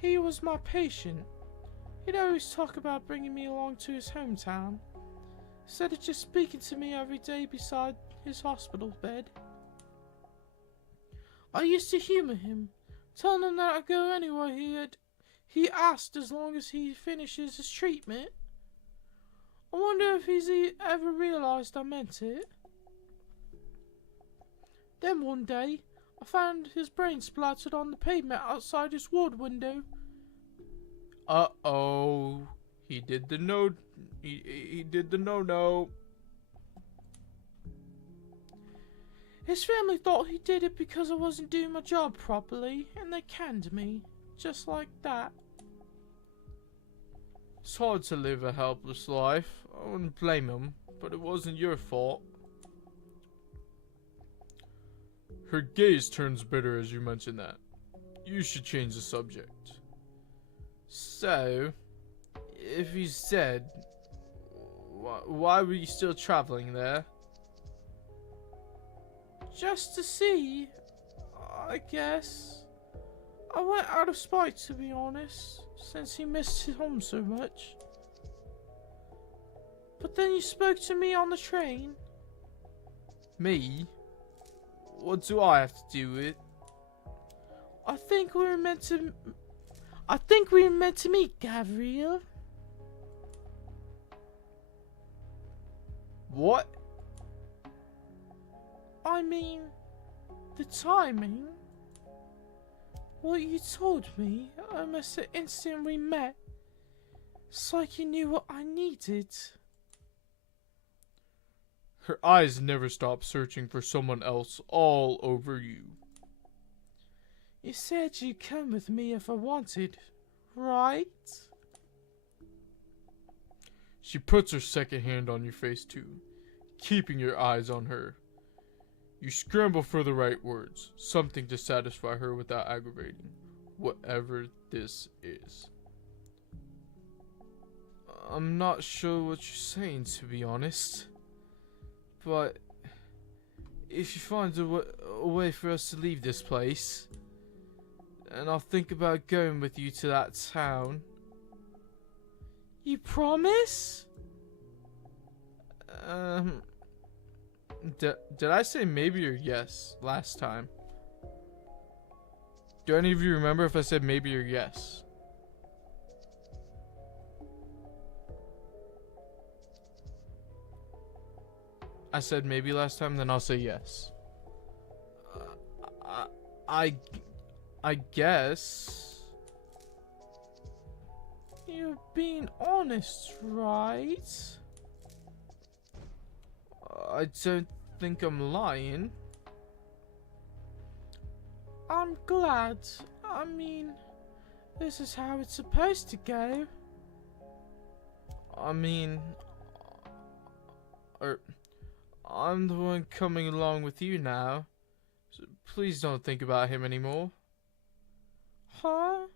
He was my patient. He'd always talk about bringing me along to his hometown, instead of just speaking to me every day beside his hospital bed. I used to humour him, telling him that I'd go anywhere he asked as long as he finishes his treatment. I wonder if he's ever realised I meant it. Then one day, I found his brain splattered on the pavement outside his ward window. Uh-oh. He did the no-no. His family thought he did it because I wasn't doing my job properly, and they canned me. Just like that. It's hard to live a helpless life. I wouldn't blame him, but it wasn't your fault. Her gaze turns bitter as you mention that. You should change the subject. So, if he's dead, why were you still traveling there? Just to see, I guess. I went out of spite, to be honest, since he missed his home so much. But then you spoke to me on the train. Me? What do I have to do with it? I think we were meant to I think we were meant to meet, Gabriel. What? I mean, the timing. What you told me almost the instant we met. It's like you knew what I needed. Her eyes never stop searching for someone else all over you. You said you'd come with me if I wanted, right? She puts her second hand on your face too, keeping your eyes on her. You scramble for the right words, something to satisfy her without aggravating, whatever this is. I'm not sure what you're saying, to be honest. But if you find a way for us to leave this place, and I'll think about going with you to that town. You promise? Did I say maybe or yes last time? Do any of you remember if I said maybe or yes? I said maybe last time, then I'll say yes. I guess. You're being honest, right? I don't think I'm lying. I'm glad. I mean, this is how it's supposed to go. I mean, I'm the one coming along with you now. So please don't think about him anymore. Huh?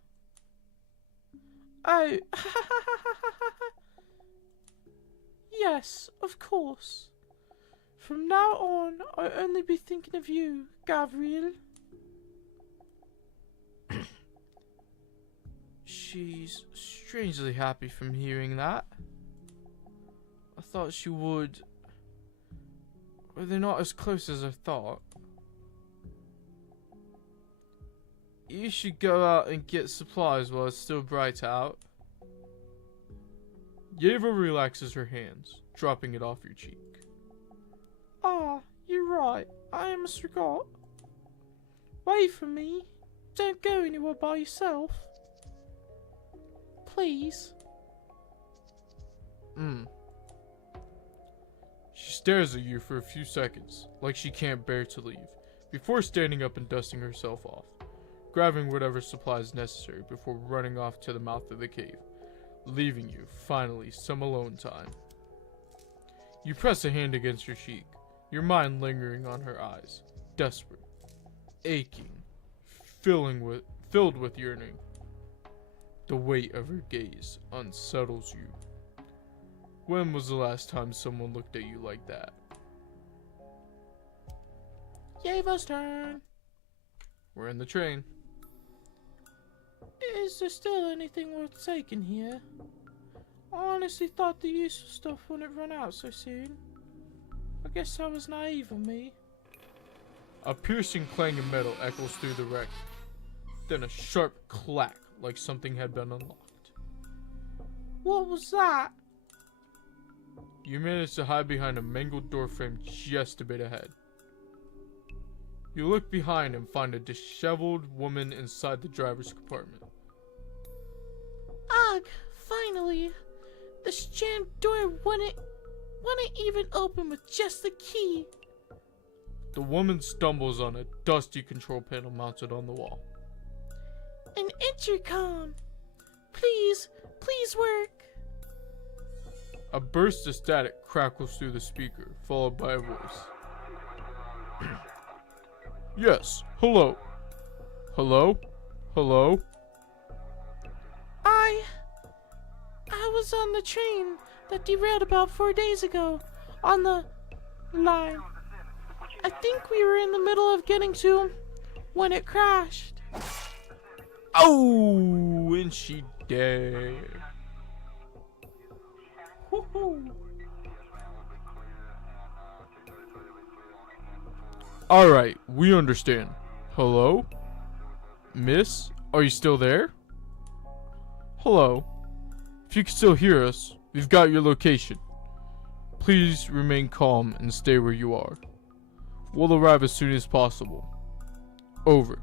Oh. Yes, of course. From now on, I'll only be thinking of you, Gabriel. She's strangely happy from hearing that. I thought she would. But they're not as close as I thought. You should go out and get supplies while it's still bright out. Yeva relaxes her hands, dropping it off your cheek. Ah, you're right. I almost forgot. Wait for me. Don't go anywhere by yourself. Please. She stares at you for a few seconds, like she can't bear to leave, before standing up and dusting herself off, grabbing whatever supplies necessary before running off to the mouth of the cave, leaving you, finally, some alone time. You press a hand against her cheek, your mind lingering on her eyes, desperate, aching, filled with yearning. The weight of her gaze unsettles you. When was the last time someone looked at you like that? Yeva's turn. We're in the train. Is there still anything worth taking here? I honestly thought the useful stuff wouldn't run out so soon. I guess that was naive of me. A piercing clang of metal echoes through the wreck, then a sharp clack like something had been unlocked. What was that? You manage to hide behind a mangled doorframe just a bit ahead. You look behind and find a disheveled woman inside the driver's compartment. Ugh, finally. This jammed door wouldn't even open with just the key. The woman stumbles on a dusty control panel mounted on the wall. An intercom. Please work. A burst of static crackles through the speaker, followed by a voice. Yes, hello. Hello? Hello? I was on the train that derailed about 4 days ago on the line. I think we were in the middle of getting to him when it crashed. Oh, and she dead. Woohoo. Alright, we understand. Hello? Miss, are you still there? Hello. If you can still hear us, we've got your location. Please remain calm and stay where you are. We'll arrive as soon as possible. Over.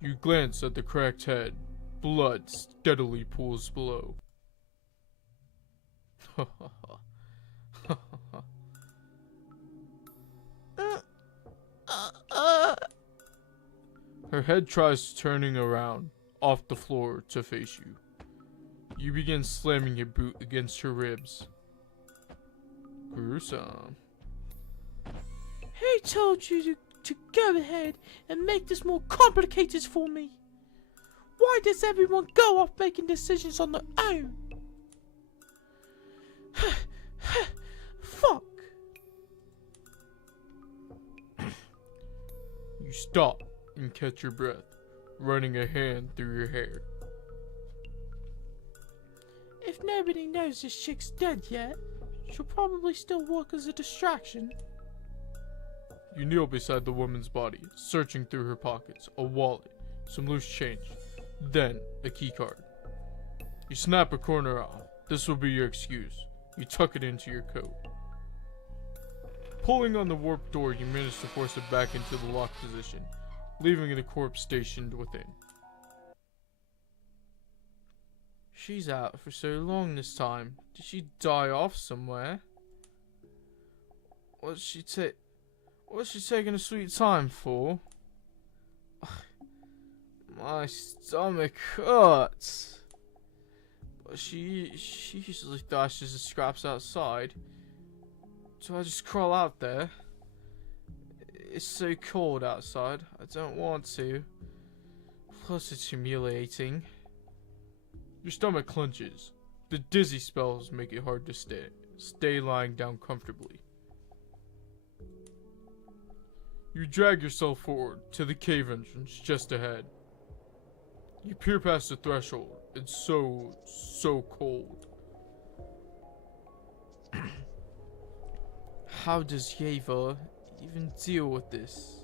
You glance at the cracked head. Blood steadily pools below. Her head tries turning around, off the floor, to face you. You begin slamming your boot against her ribs. Gruesome. Who told you to go ahead and make this more complicated for me? Why does everyone go off making decisions on their own? Fuck. You stop and catch your breath, running a hand through your hair. If nobody knows this chick's dead yet, she'll probably still work as a distraction. You kneel beside the woman's body, searching through her pockets, a wallet, some loose change, then a keycard. You snap a corner off. This will be your excuse. You tuck it into your coat. Pulling on the warped door, you manage to force it back into the locked position, leaving the corpse stationed within. She's out for so long this time. Did she die off somewhere? What's she taking a sweet time for? My stomach hurts. But she usually thrashes the scraps outside. So I just crawl out there. It's so cold outside. I don't want to. Plus it's humiliating. Your stomach clenches. The dizzy spells make it hard to stay lying down comfortably. You drag yourself forward to the cave entrance just ahead. You peer past the threshold. It's so cold. How does Yeva even deal with this?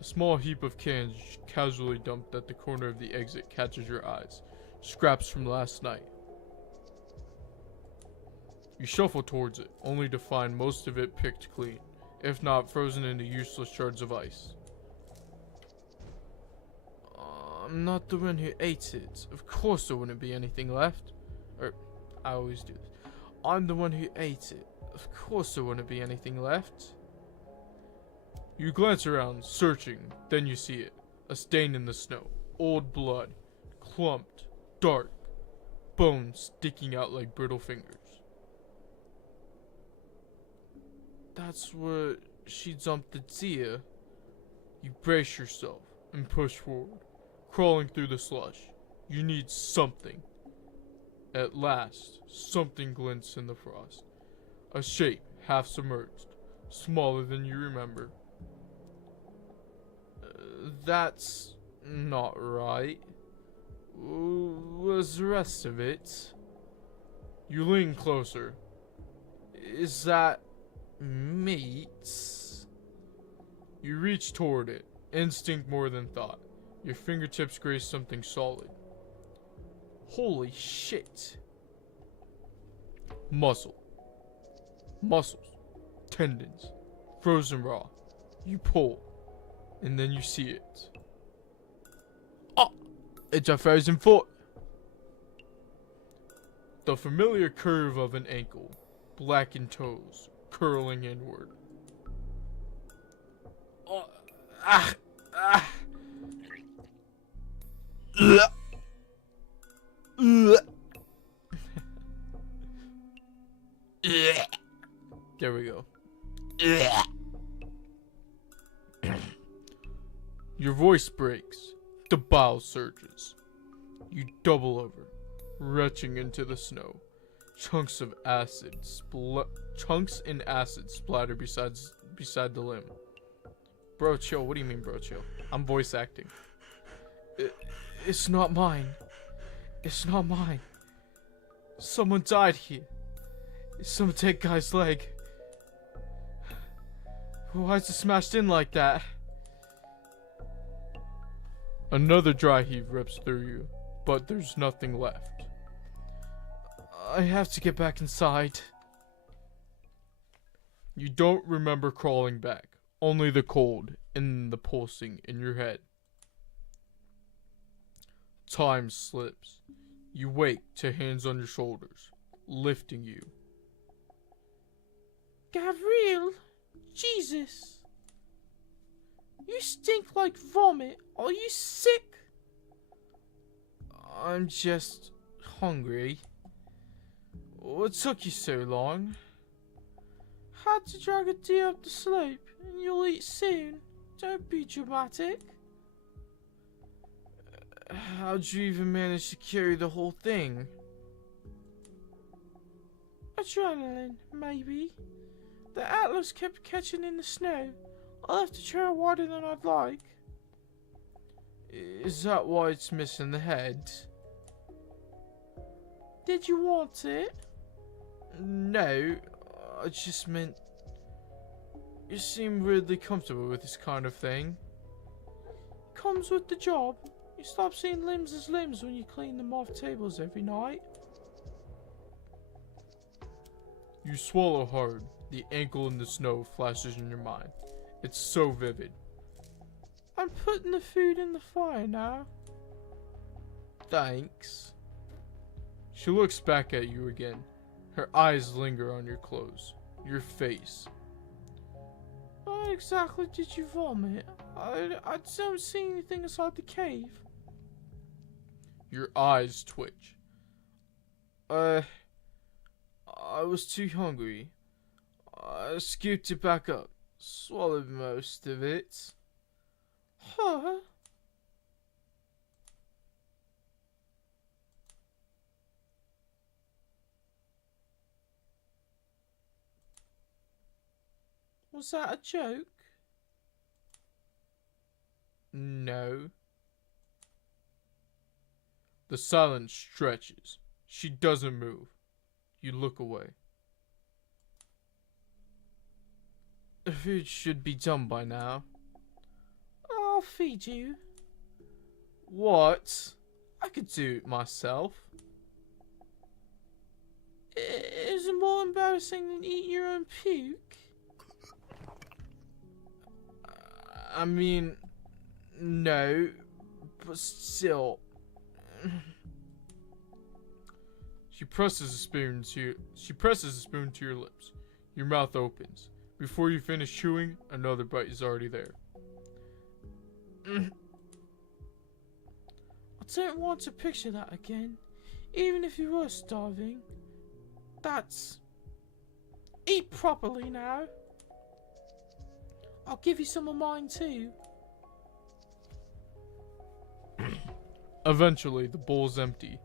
A small heap of cans casually dumped at the corner of the exit catches your eyes. Scraps from last night. You shuffle towards it, only to find most of it picked clean, if not frozen into useless shards of ice. I'm not the one who ate it. Of course there wouldn't be anything left. I always do this. I'm the one who ate it. Of course there wouldn't be anything left. You glance around, searching, then you see it. A stain in the snow. Old blood. Clumped. Dark. Bones sticking out like brittle fingers. That's where she dumped the deer. You brace yourself and push forward, crawling through the slush. You need something. At last, something glints in the frost. A shape, half submerged, smaller than you remember. That's not right. Where's the rest of it? You lean closer. Is that meat? You reach toward it, instinct more than thought. Your fingertips graze something solid. Holy shit. Muscle. Muscles. Tendons. Frozen raw. You pull, and then you see it. Oh! It's a frozen foot. The familiar curve of an ankle. Blackened toes, curling inward. There we go. Your voice breaks. The bile surges. You double over, retching into the snow. Chunks in acid splatter beside the limb. Bro, chill. What do you mean, bro, chill? I'm voice acting. It's not mine. It's not mine. Someone died here. It's some dead guy's leg. Why is it smashed in like that? Another dry heave rips through you, but there's nothing left. I have to get back inside. You don't remember crawling back, only the cold and the pulsing in your head. Time slips. You wake to hands on your shoulders, lifting you. Gabriel, Jesus. You stink like vomit. Are you sick? I'm just hungry. What took you so long? Had to drag a deer up the slope, and you'll eat soon. Don't be dramatic. How'd you even manage to carry the whole thing? Adrenaline, maybe. The Atlas kept catching in the snow. I left the trail wider than I'd like. Is that why it's missing the head? Did you want it? No, I just meant you seem weirdly comfortable with this kind of thing. Comes with the job. You stop seeing limbs as limbs when you clean them off tables every night. You swallow hard. The ankle in the snow flashes in your mind. It's so vivid. I'm putting the food in the fire now. Thanks. She looks back at you again. Her eyes linger on your clothes, your face. Why exactly did you vomit? I don't see anything inside the cave. Your eyes twitch. I was too hungry. I scooped it back up. Swallowed most of it. Huh? Was that a joke? No. The silence stretches. She doesn't move. You look away. The food should be done by now. I'll feed you. What? I could do it myself. Is it more embarrassing than eating your own puke? I mean, no, but still. She presses a spoon to your lips. Your mouth opens. Before you finish chewing, another bite is already there. I don't want to picture that again, even if you were starving. Eat properly now. I'll give you some of mine too. Eventually, the bowl's empty.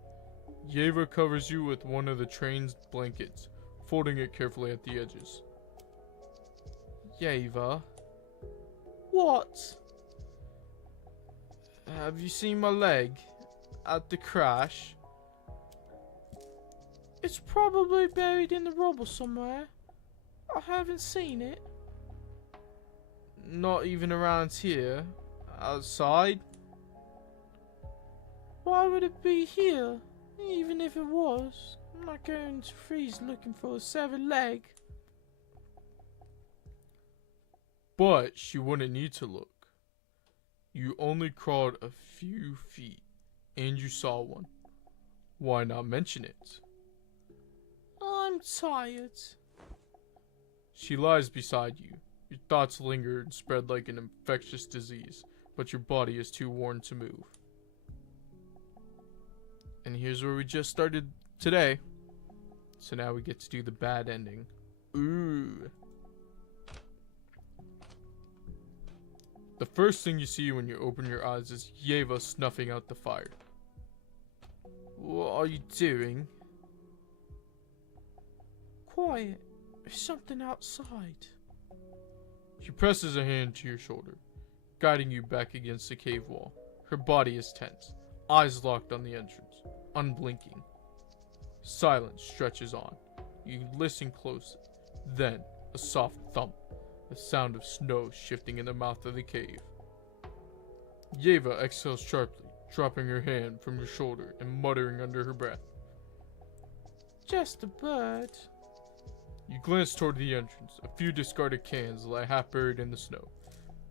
Yeva covers you with one of the train's blankets, folding it carefully at the edges. Yeva, What? have you seen my leg at the crash? It's probably buried in the rubble somewhere. I haven't seen it. Not even around here? Outside? Why would it be here? Even if it was, I'm not going to freeze looking for a severed leg. But she wouldn't need to look. You only crawled a few feet, and you saw one. Why not mention it? I'm tired. She lies beside you. Your thoughts linger and spread like an infectious disease, but your body is too worn to move. And here's where we just started today. So now we get to do the bad ending. Ooh. The first thing you see when you open your eyes is Yeva snuffing out the fire. What are you doing? Quiet. There's something outside. She presses a hand to your shoulder, guiding you back against the cave wall. Her body is tense, eyes locked on the entrance, unblinking. Silence stretches on. You listen closely. Then, a soft thump, the sound of snow shifting in the mouth of the cave. Yeva exhales sharply, dropping her hand from your shoulder and muttering under her breath. Just a bird. You glance toward the entrance. A few discarded cans lie half buried in the snow,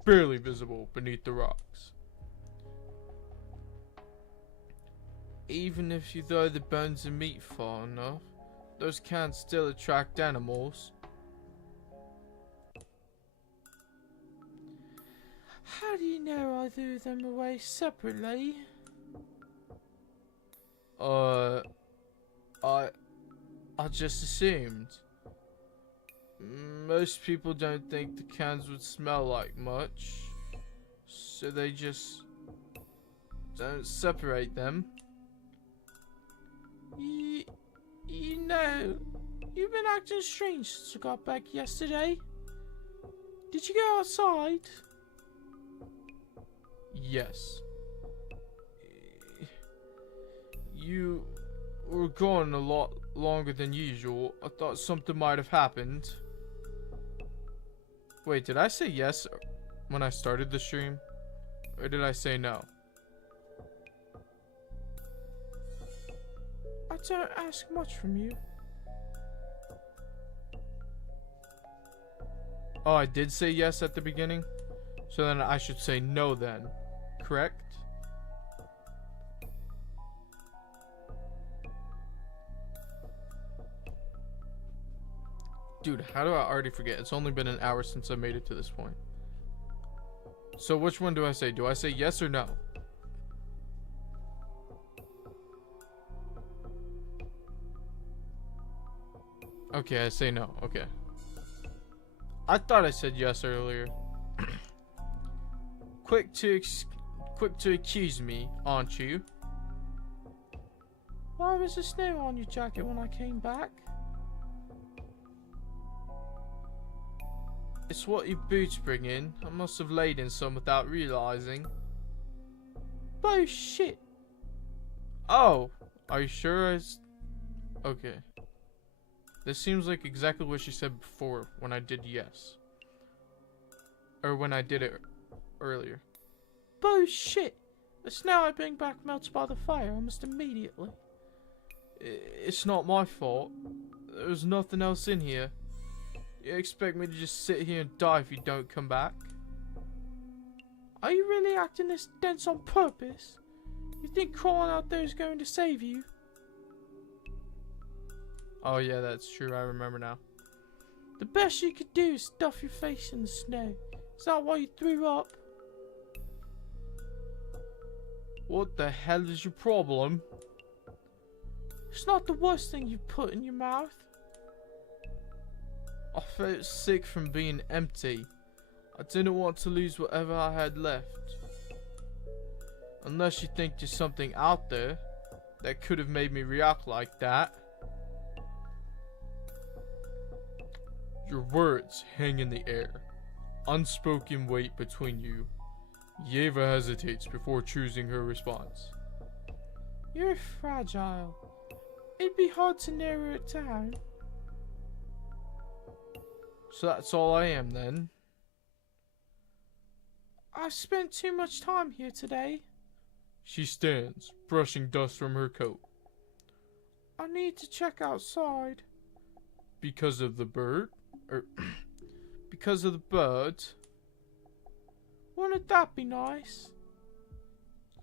barely visible beneath the rocks. Even if you throw the bones and meat far enough, those cans still attract animals. How do you know I threw them away separately? I just assumed. Most people don't think the cans would smell like much, so they just don't separate them. You know, you've been acting strange since I got back yesterday. Did you go outside? Yes. You were gone a lot longer than usual. I thought something might have happened. Wait, did I say yes when I started the stream? Or did I say no? I don't ask much from you. Oh, I did say yes at the beginning? So then I should say no then. Correct? Dude, how do I already forget? It's only been an hour since I made it to this point. So which one do I say? Do I say yes or no? Okay, I say no. Okay. I thought I said yes earlier. Quick to accuse me, aren't you? Why was there snow on your jacket when I came back? It's what your boots bring in. I must have laid in some without realizing. Bullshit. Oh, are you sure? Okay. This seems like exactly what she said before when I did yes. Or when I did it earlier. Bullshit. The snow I bring back melts by the fire almost immediately. It's not my fault. There's nothing else in here. You expect me to just sit here and die if you don't come back? Are you really acting this dense on purpose? You think crawling out there is going to save you? Oh yeah, that's true. I remember now. The best you could do is stuff your face in the snow. Is that why you threw up? What the hell is your problem? It's not the worst thing you've put in your mouth. I felt sick from being empty. I didn't want to lose whatever I had left. Unless you think there's something out there that could have made me react like that. Your words hang in the air. Unspoken weight between you. Yeva hesitates before choosing her response. You're fragile. It'd be hard to narrow it down. So that's all I am then? I've spent too much time here today. She stands, brushing dust from her coat. I need to check outside. Because of the bird? Because of the bird? Wouldn't that be nice?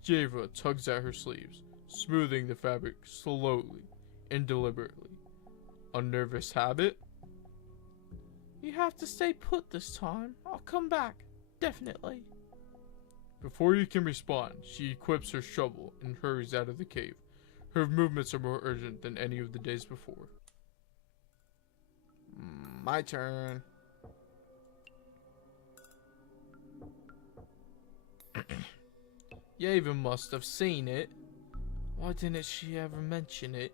Yeva tugs at her sleeves, smoothing the fabric slowly and deliberately. A nervous habit? You have to stay put this time. I'll come back. Definitely. Before you can respond, she equips her shovel and hurries out of the cave. Her movements are more urgent than any of the days before. My turn. Yeva must have seen it. Why didn't she ever mention it?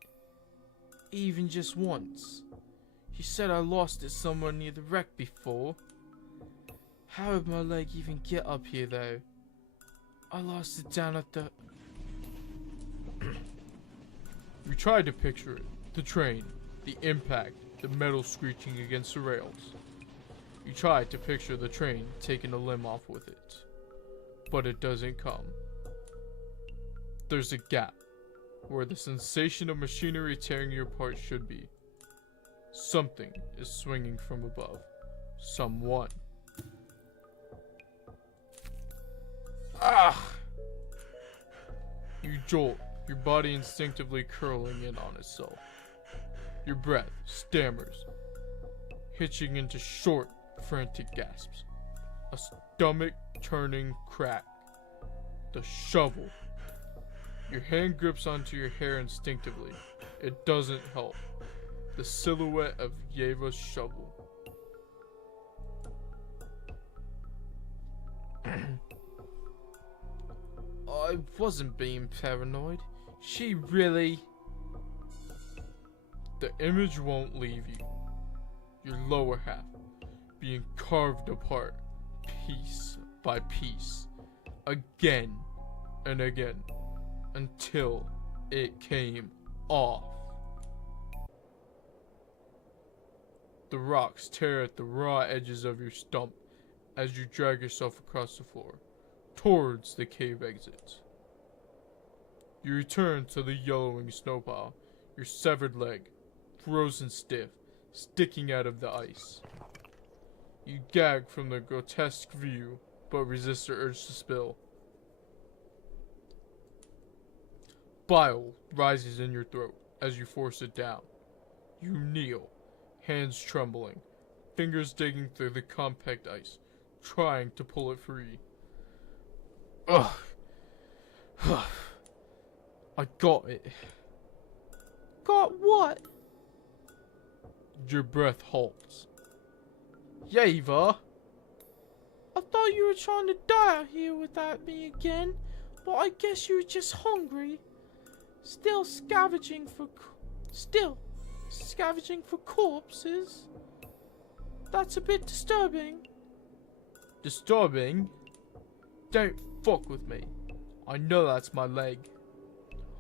Even just once. She said I lost it somewhere near the wreck before. How did my leg even get up here though? I lost it down at the... We tried to picture it. The train, the impact, the metal screeching against the rails. You tried to picture the train taking a limb off with it. but it doesn't come. There's a gap where the sensation of machinery tearing you apart should be. Something is swinging from above. Someone. Ah! You jolt, your body instinctively curling in on itself. Your breath stammers, hitching into short, frantic gasps. A stomach-turning crack. The shovel. Your hand grips onto your hair instinctively. It doesn't help. The silhouette of Yeva's shovel. I wasn't being paranoid. She really... The image won't leave you. Your lower half being carved apart, piece by piece, again and again, until it came off. The rocks tear at the raw edges of your stump as you drag yourself across the floor, towards the cave exit. You return to the yellowing snow pile, your severed leg, frozen stiff, sticking out of the ice. You gag from the grotesque view, but resist the urge to spill. Bile rises in your throat as you force it down. You kneel, hands trembling, fingers digging through the compact ice, trying to pull it free. Ugh. I got it. Got what? Your breath halts. Yeva! I thought you were trying to die out here without me again, but I guess you were just hungry. Still scavenging for corpses. That's a bit disturbing. Disturbing? Don't fuck with me. I know that's my leg.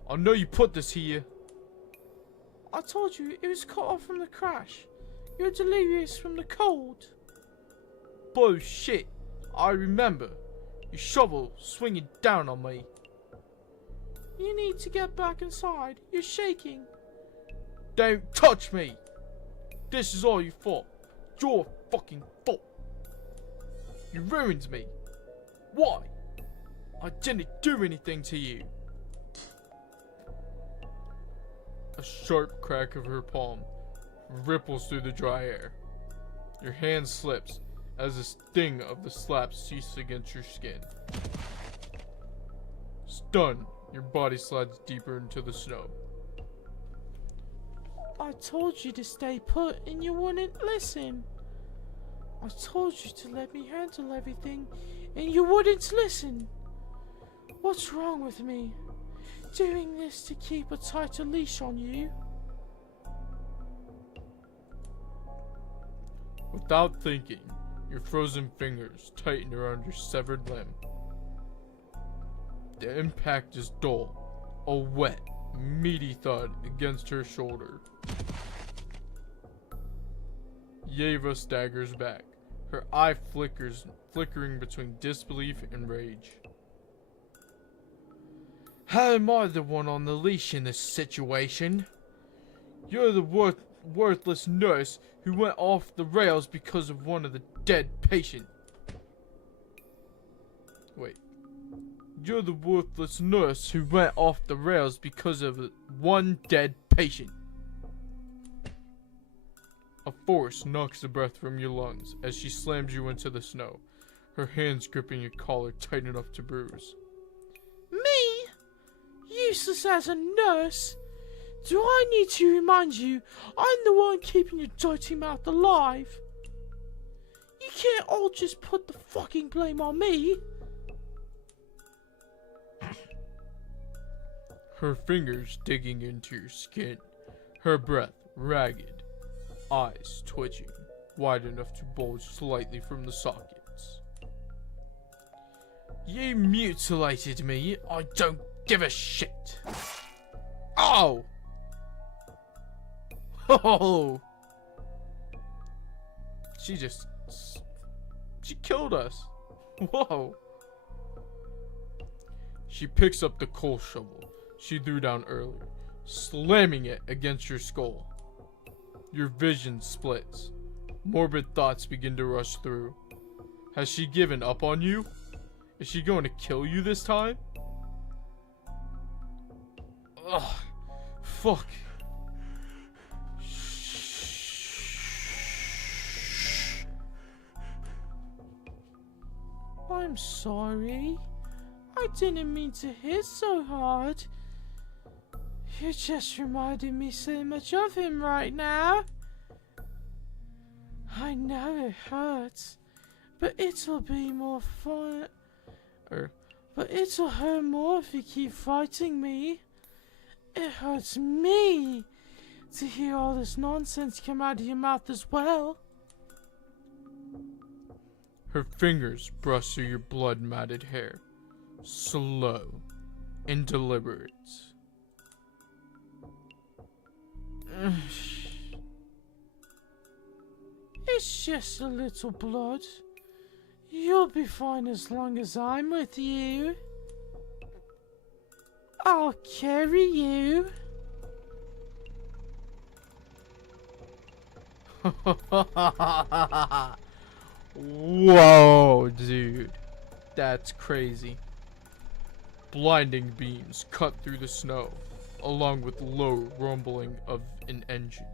I know you put this here. I told you it was cut off from the crash. You're delirious from the cold. Bullshit. I remember. Your shovel swinging down on me. You need to get back inside. You're shaking. Don't touch me. This is all your fault. Your fucking fault. You ruined me. Why? I didn't do anything to you. A sharp crack of her palm ripples through the dry air. Your hand slips as the sting of the slap ceases against your skin. Stunned, your body slides deeper into the snow. I told you to stay put and you wouldn't listen. I told you to let me handle everything and you wouldn't listen. What's wrong with me? Doing this to keep a tighter leash on you? Without thinking, your frozen fingers tighten around your severed limb. The impact is dull, a wet, meaty thud against her shoulder. Yeva staggers back, her eye flickering between disbelief and rage. How am I the one on the leash in this situation? You're the worthless nurse who went off the rails because of one of the dead patient. Wait. You're the worthless nurse who went off the rails because of one dead patient. A force knocks the breath from your lungs as she slams you into the snow, her hands gripping your collar tight enough to bruise. Me? Useless as a nurse? Do I need to remind you I'm the one keeping your dirty mouth alive? You can't all just put the fucking blame on me. Her fingers digging into your skin, her breath ragged, eyes twitching, wide enough to bulge slightly from the sockets. You mutilated me, I don't give a shit. Ow! Oh! She killed us. Whoa. She picks up the coal shovel she threw down earlier, slamming it against your skull. Your vision splits. Morbid thoughts begin to rush through. Has she given up on you? Is she going to kill you this time? Ugh. Fuck. I'm sorry. I didn't mean to hit so hard. You just reminded me so much of him right now. I know it hurts, but it'll be more fun. But it'll hurt more if you keep fighting me. It hurts me to hear all this nonsense come out of your mouth as well. Her fingers brush through your blood-matted hair, slow and deliberate. It's just a little blood. You'll be fine as long as I'm with you. I'll carry you. Whoa, dude. That's crazy. Blinding beams cut through the snow, along with low rumbling of an engine.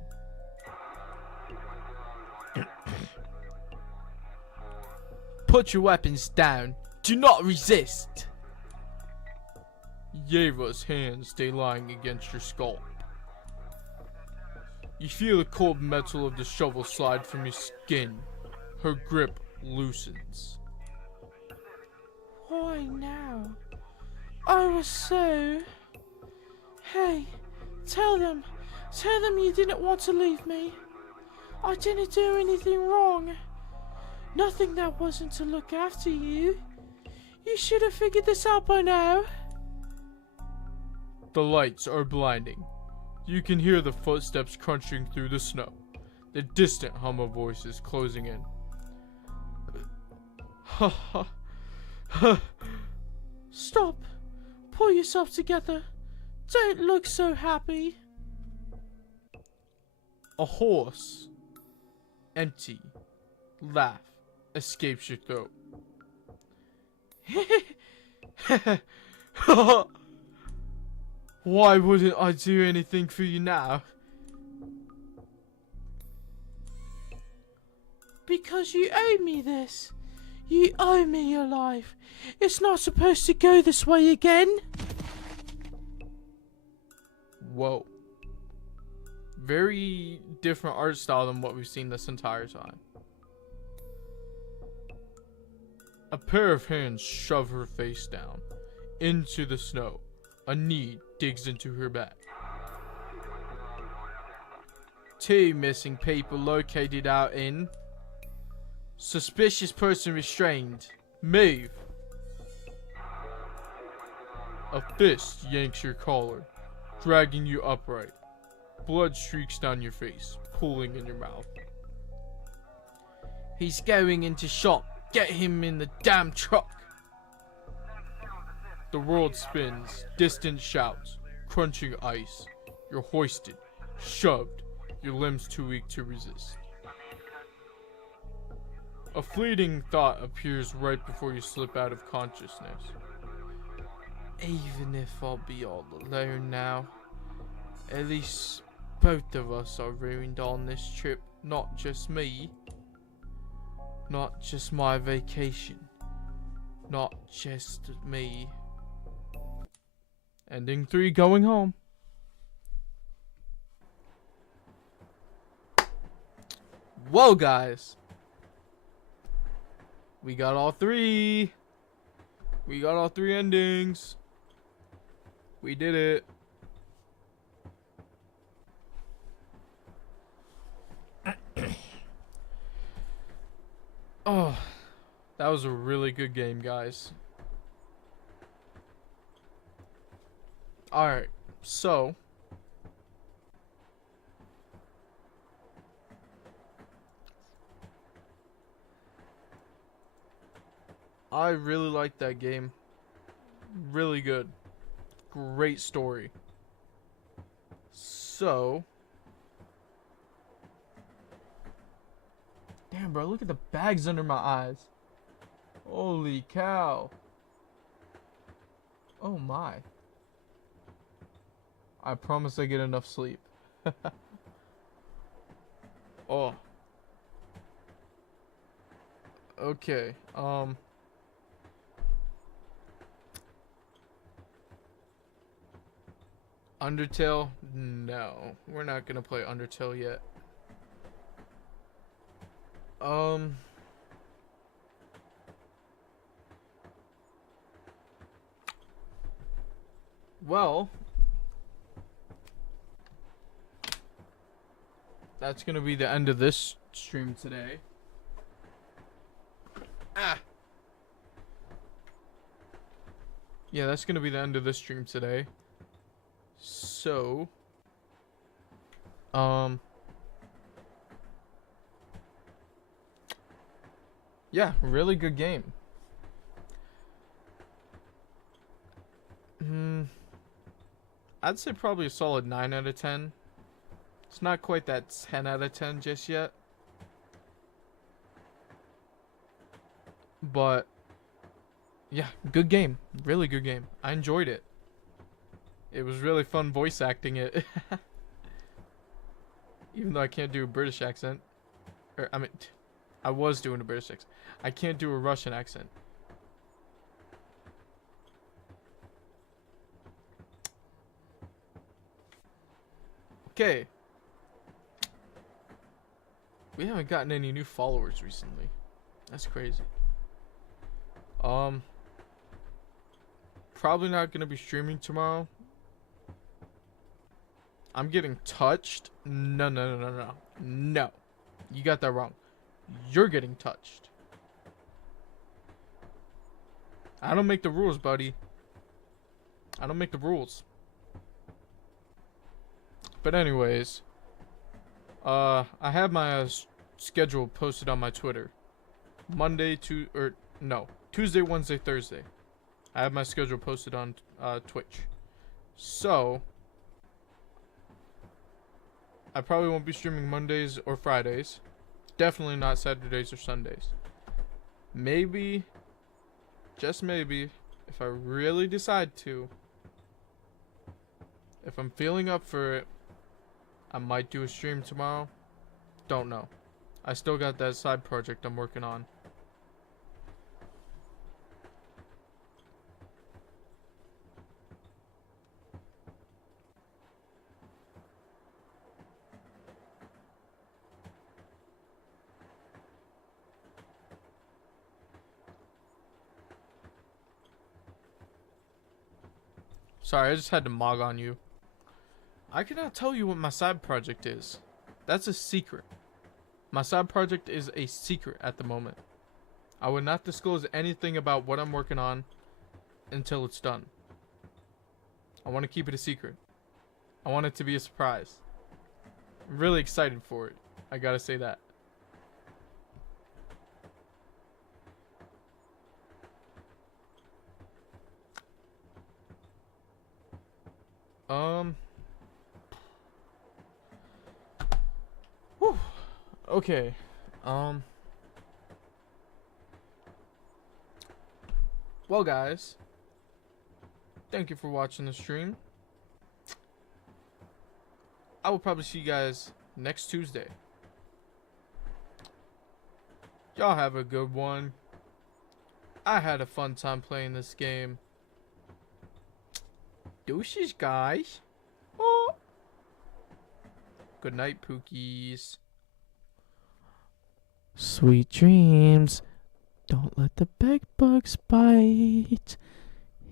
Put your weapons down. Do not resist. Yeva's hands stay lying against your skull. You feel the cold metal of the shovel slide from your skin. Her grip loosens. Why now? I was so... Hey, tell them you didn't want to leave me. I didn't do anything wrong. Nothing that wasn't to look after you. You should have figured this out by now. The lights are blinding. You can hear the footsteps crunching through the snow. The distant hum of voices closing in. Ha ha ha. Stop. Pull yourself together. Don't look so happy. A hoarse, empty laugh escapes your throat. Why wouldn't I do anything for you now? Because you owe me this. You owe me your life. It's not supposed to go this way again. Whoa. Very different art style than what we've seen this entire time. A pair of hands shove her face down into the snow. A knee digs into her back. 2 missing people located out in. Suspicious person restrained. Move. A fist yanks your collar, dragging you upright. Blood streaks down your face, pooling in your mouth. He's going into shop. Get him in the damn truck. The world spins, distant shouts, crunching ice. You're hoisted, shoved, your limbs too weak to resist. A fleeting thought appears right before you slip out of consciousness. Even if I'll be all alone now, at least both of us are ruined on this trip, not just me. Not just my vacation. Not just me. Ending 3, going home. Whoa, guys. We got all 3. We got all 3 endings. We did it. Oh, that was a really good game, guys. Alright, so I really liked that game. Really good. Great story. So, damn, bro, look at the bags under my eyes. Holy cow. Oh my. I promise I get enough sleep. Oh. Okay. Undertale? No. We're not gonna play Undertale yet. Well, that's gonna be the end of this stream today. Ah! Yeah, that's gonna be the end of this stream today. So, yeah, really good game. I'd say probably a solid 9 out of 10. It's not quite that 10 out of 10 just yet. But, yeah, good game. Really good game. I enjoyed it. It was really fun voice acting it. Even though I can't do a British accent. Or, I mean, I was doing a British accent. I can't do a Russian accent. Okay. We haven't gotten any new followers recently. That's crazy. Probably not gonna be streaming tomorrow. I'm getting touched. No. No. You got that wrong. You're getting touched. I don't make the rules, buddy. I don't make the rules. But anyways, I have my schedule posted on my Twitter. Tuesday, Wednesday, Thursday. I have my schedule posted on Twitch. So, I probably won't be streaming Mondays or Fridays. Definitely not Saturdays or Sundays. Maybe, just maybe, if I really decide to, if I'm feeling up for it, I might do a stream tomorrow. Don't know. I still got that side project I'm working on. Sorry, I just had to mog on you. I cannot tell you what my side project is. That's a secret. My side project is a secret at the moment. I would not disclose anything about what I'm working on until it's done. I want to keep it a secret. I want it to be a surprise. I'm really excited for it. I gotta say that. Whew. Okay. Well, guys, thank you for watching the stream. I will probably see you guys next Tuesday. Y'all have a good one. I had a fun time playing this game. Deuces, guys. Oh. Good night, Pookies. Sweet dreams. Don't let the bed bugs bite.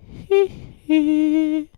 Hee hee.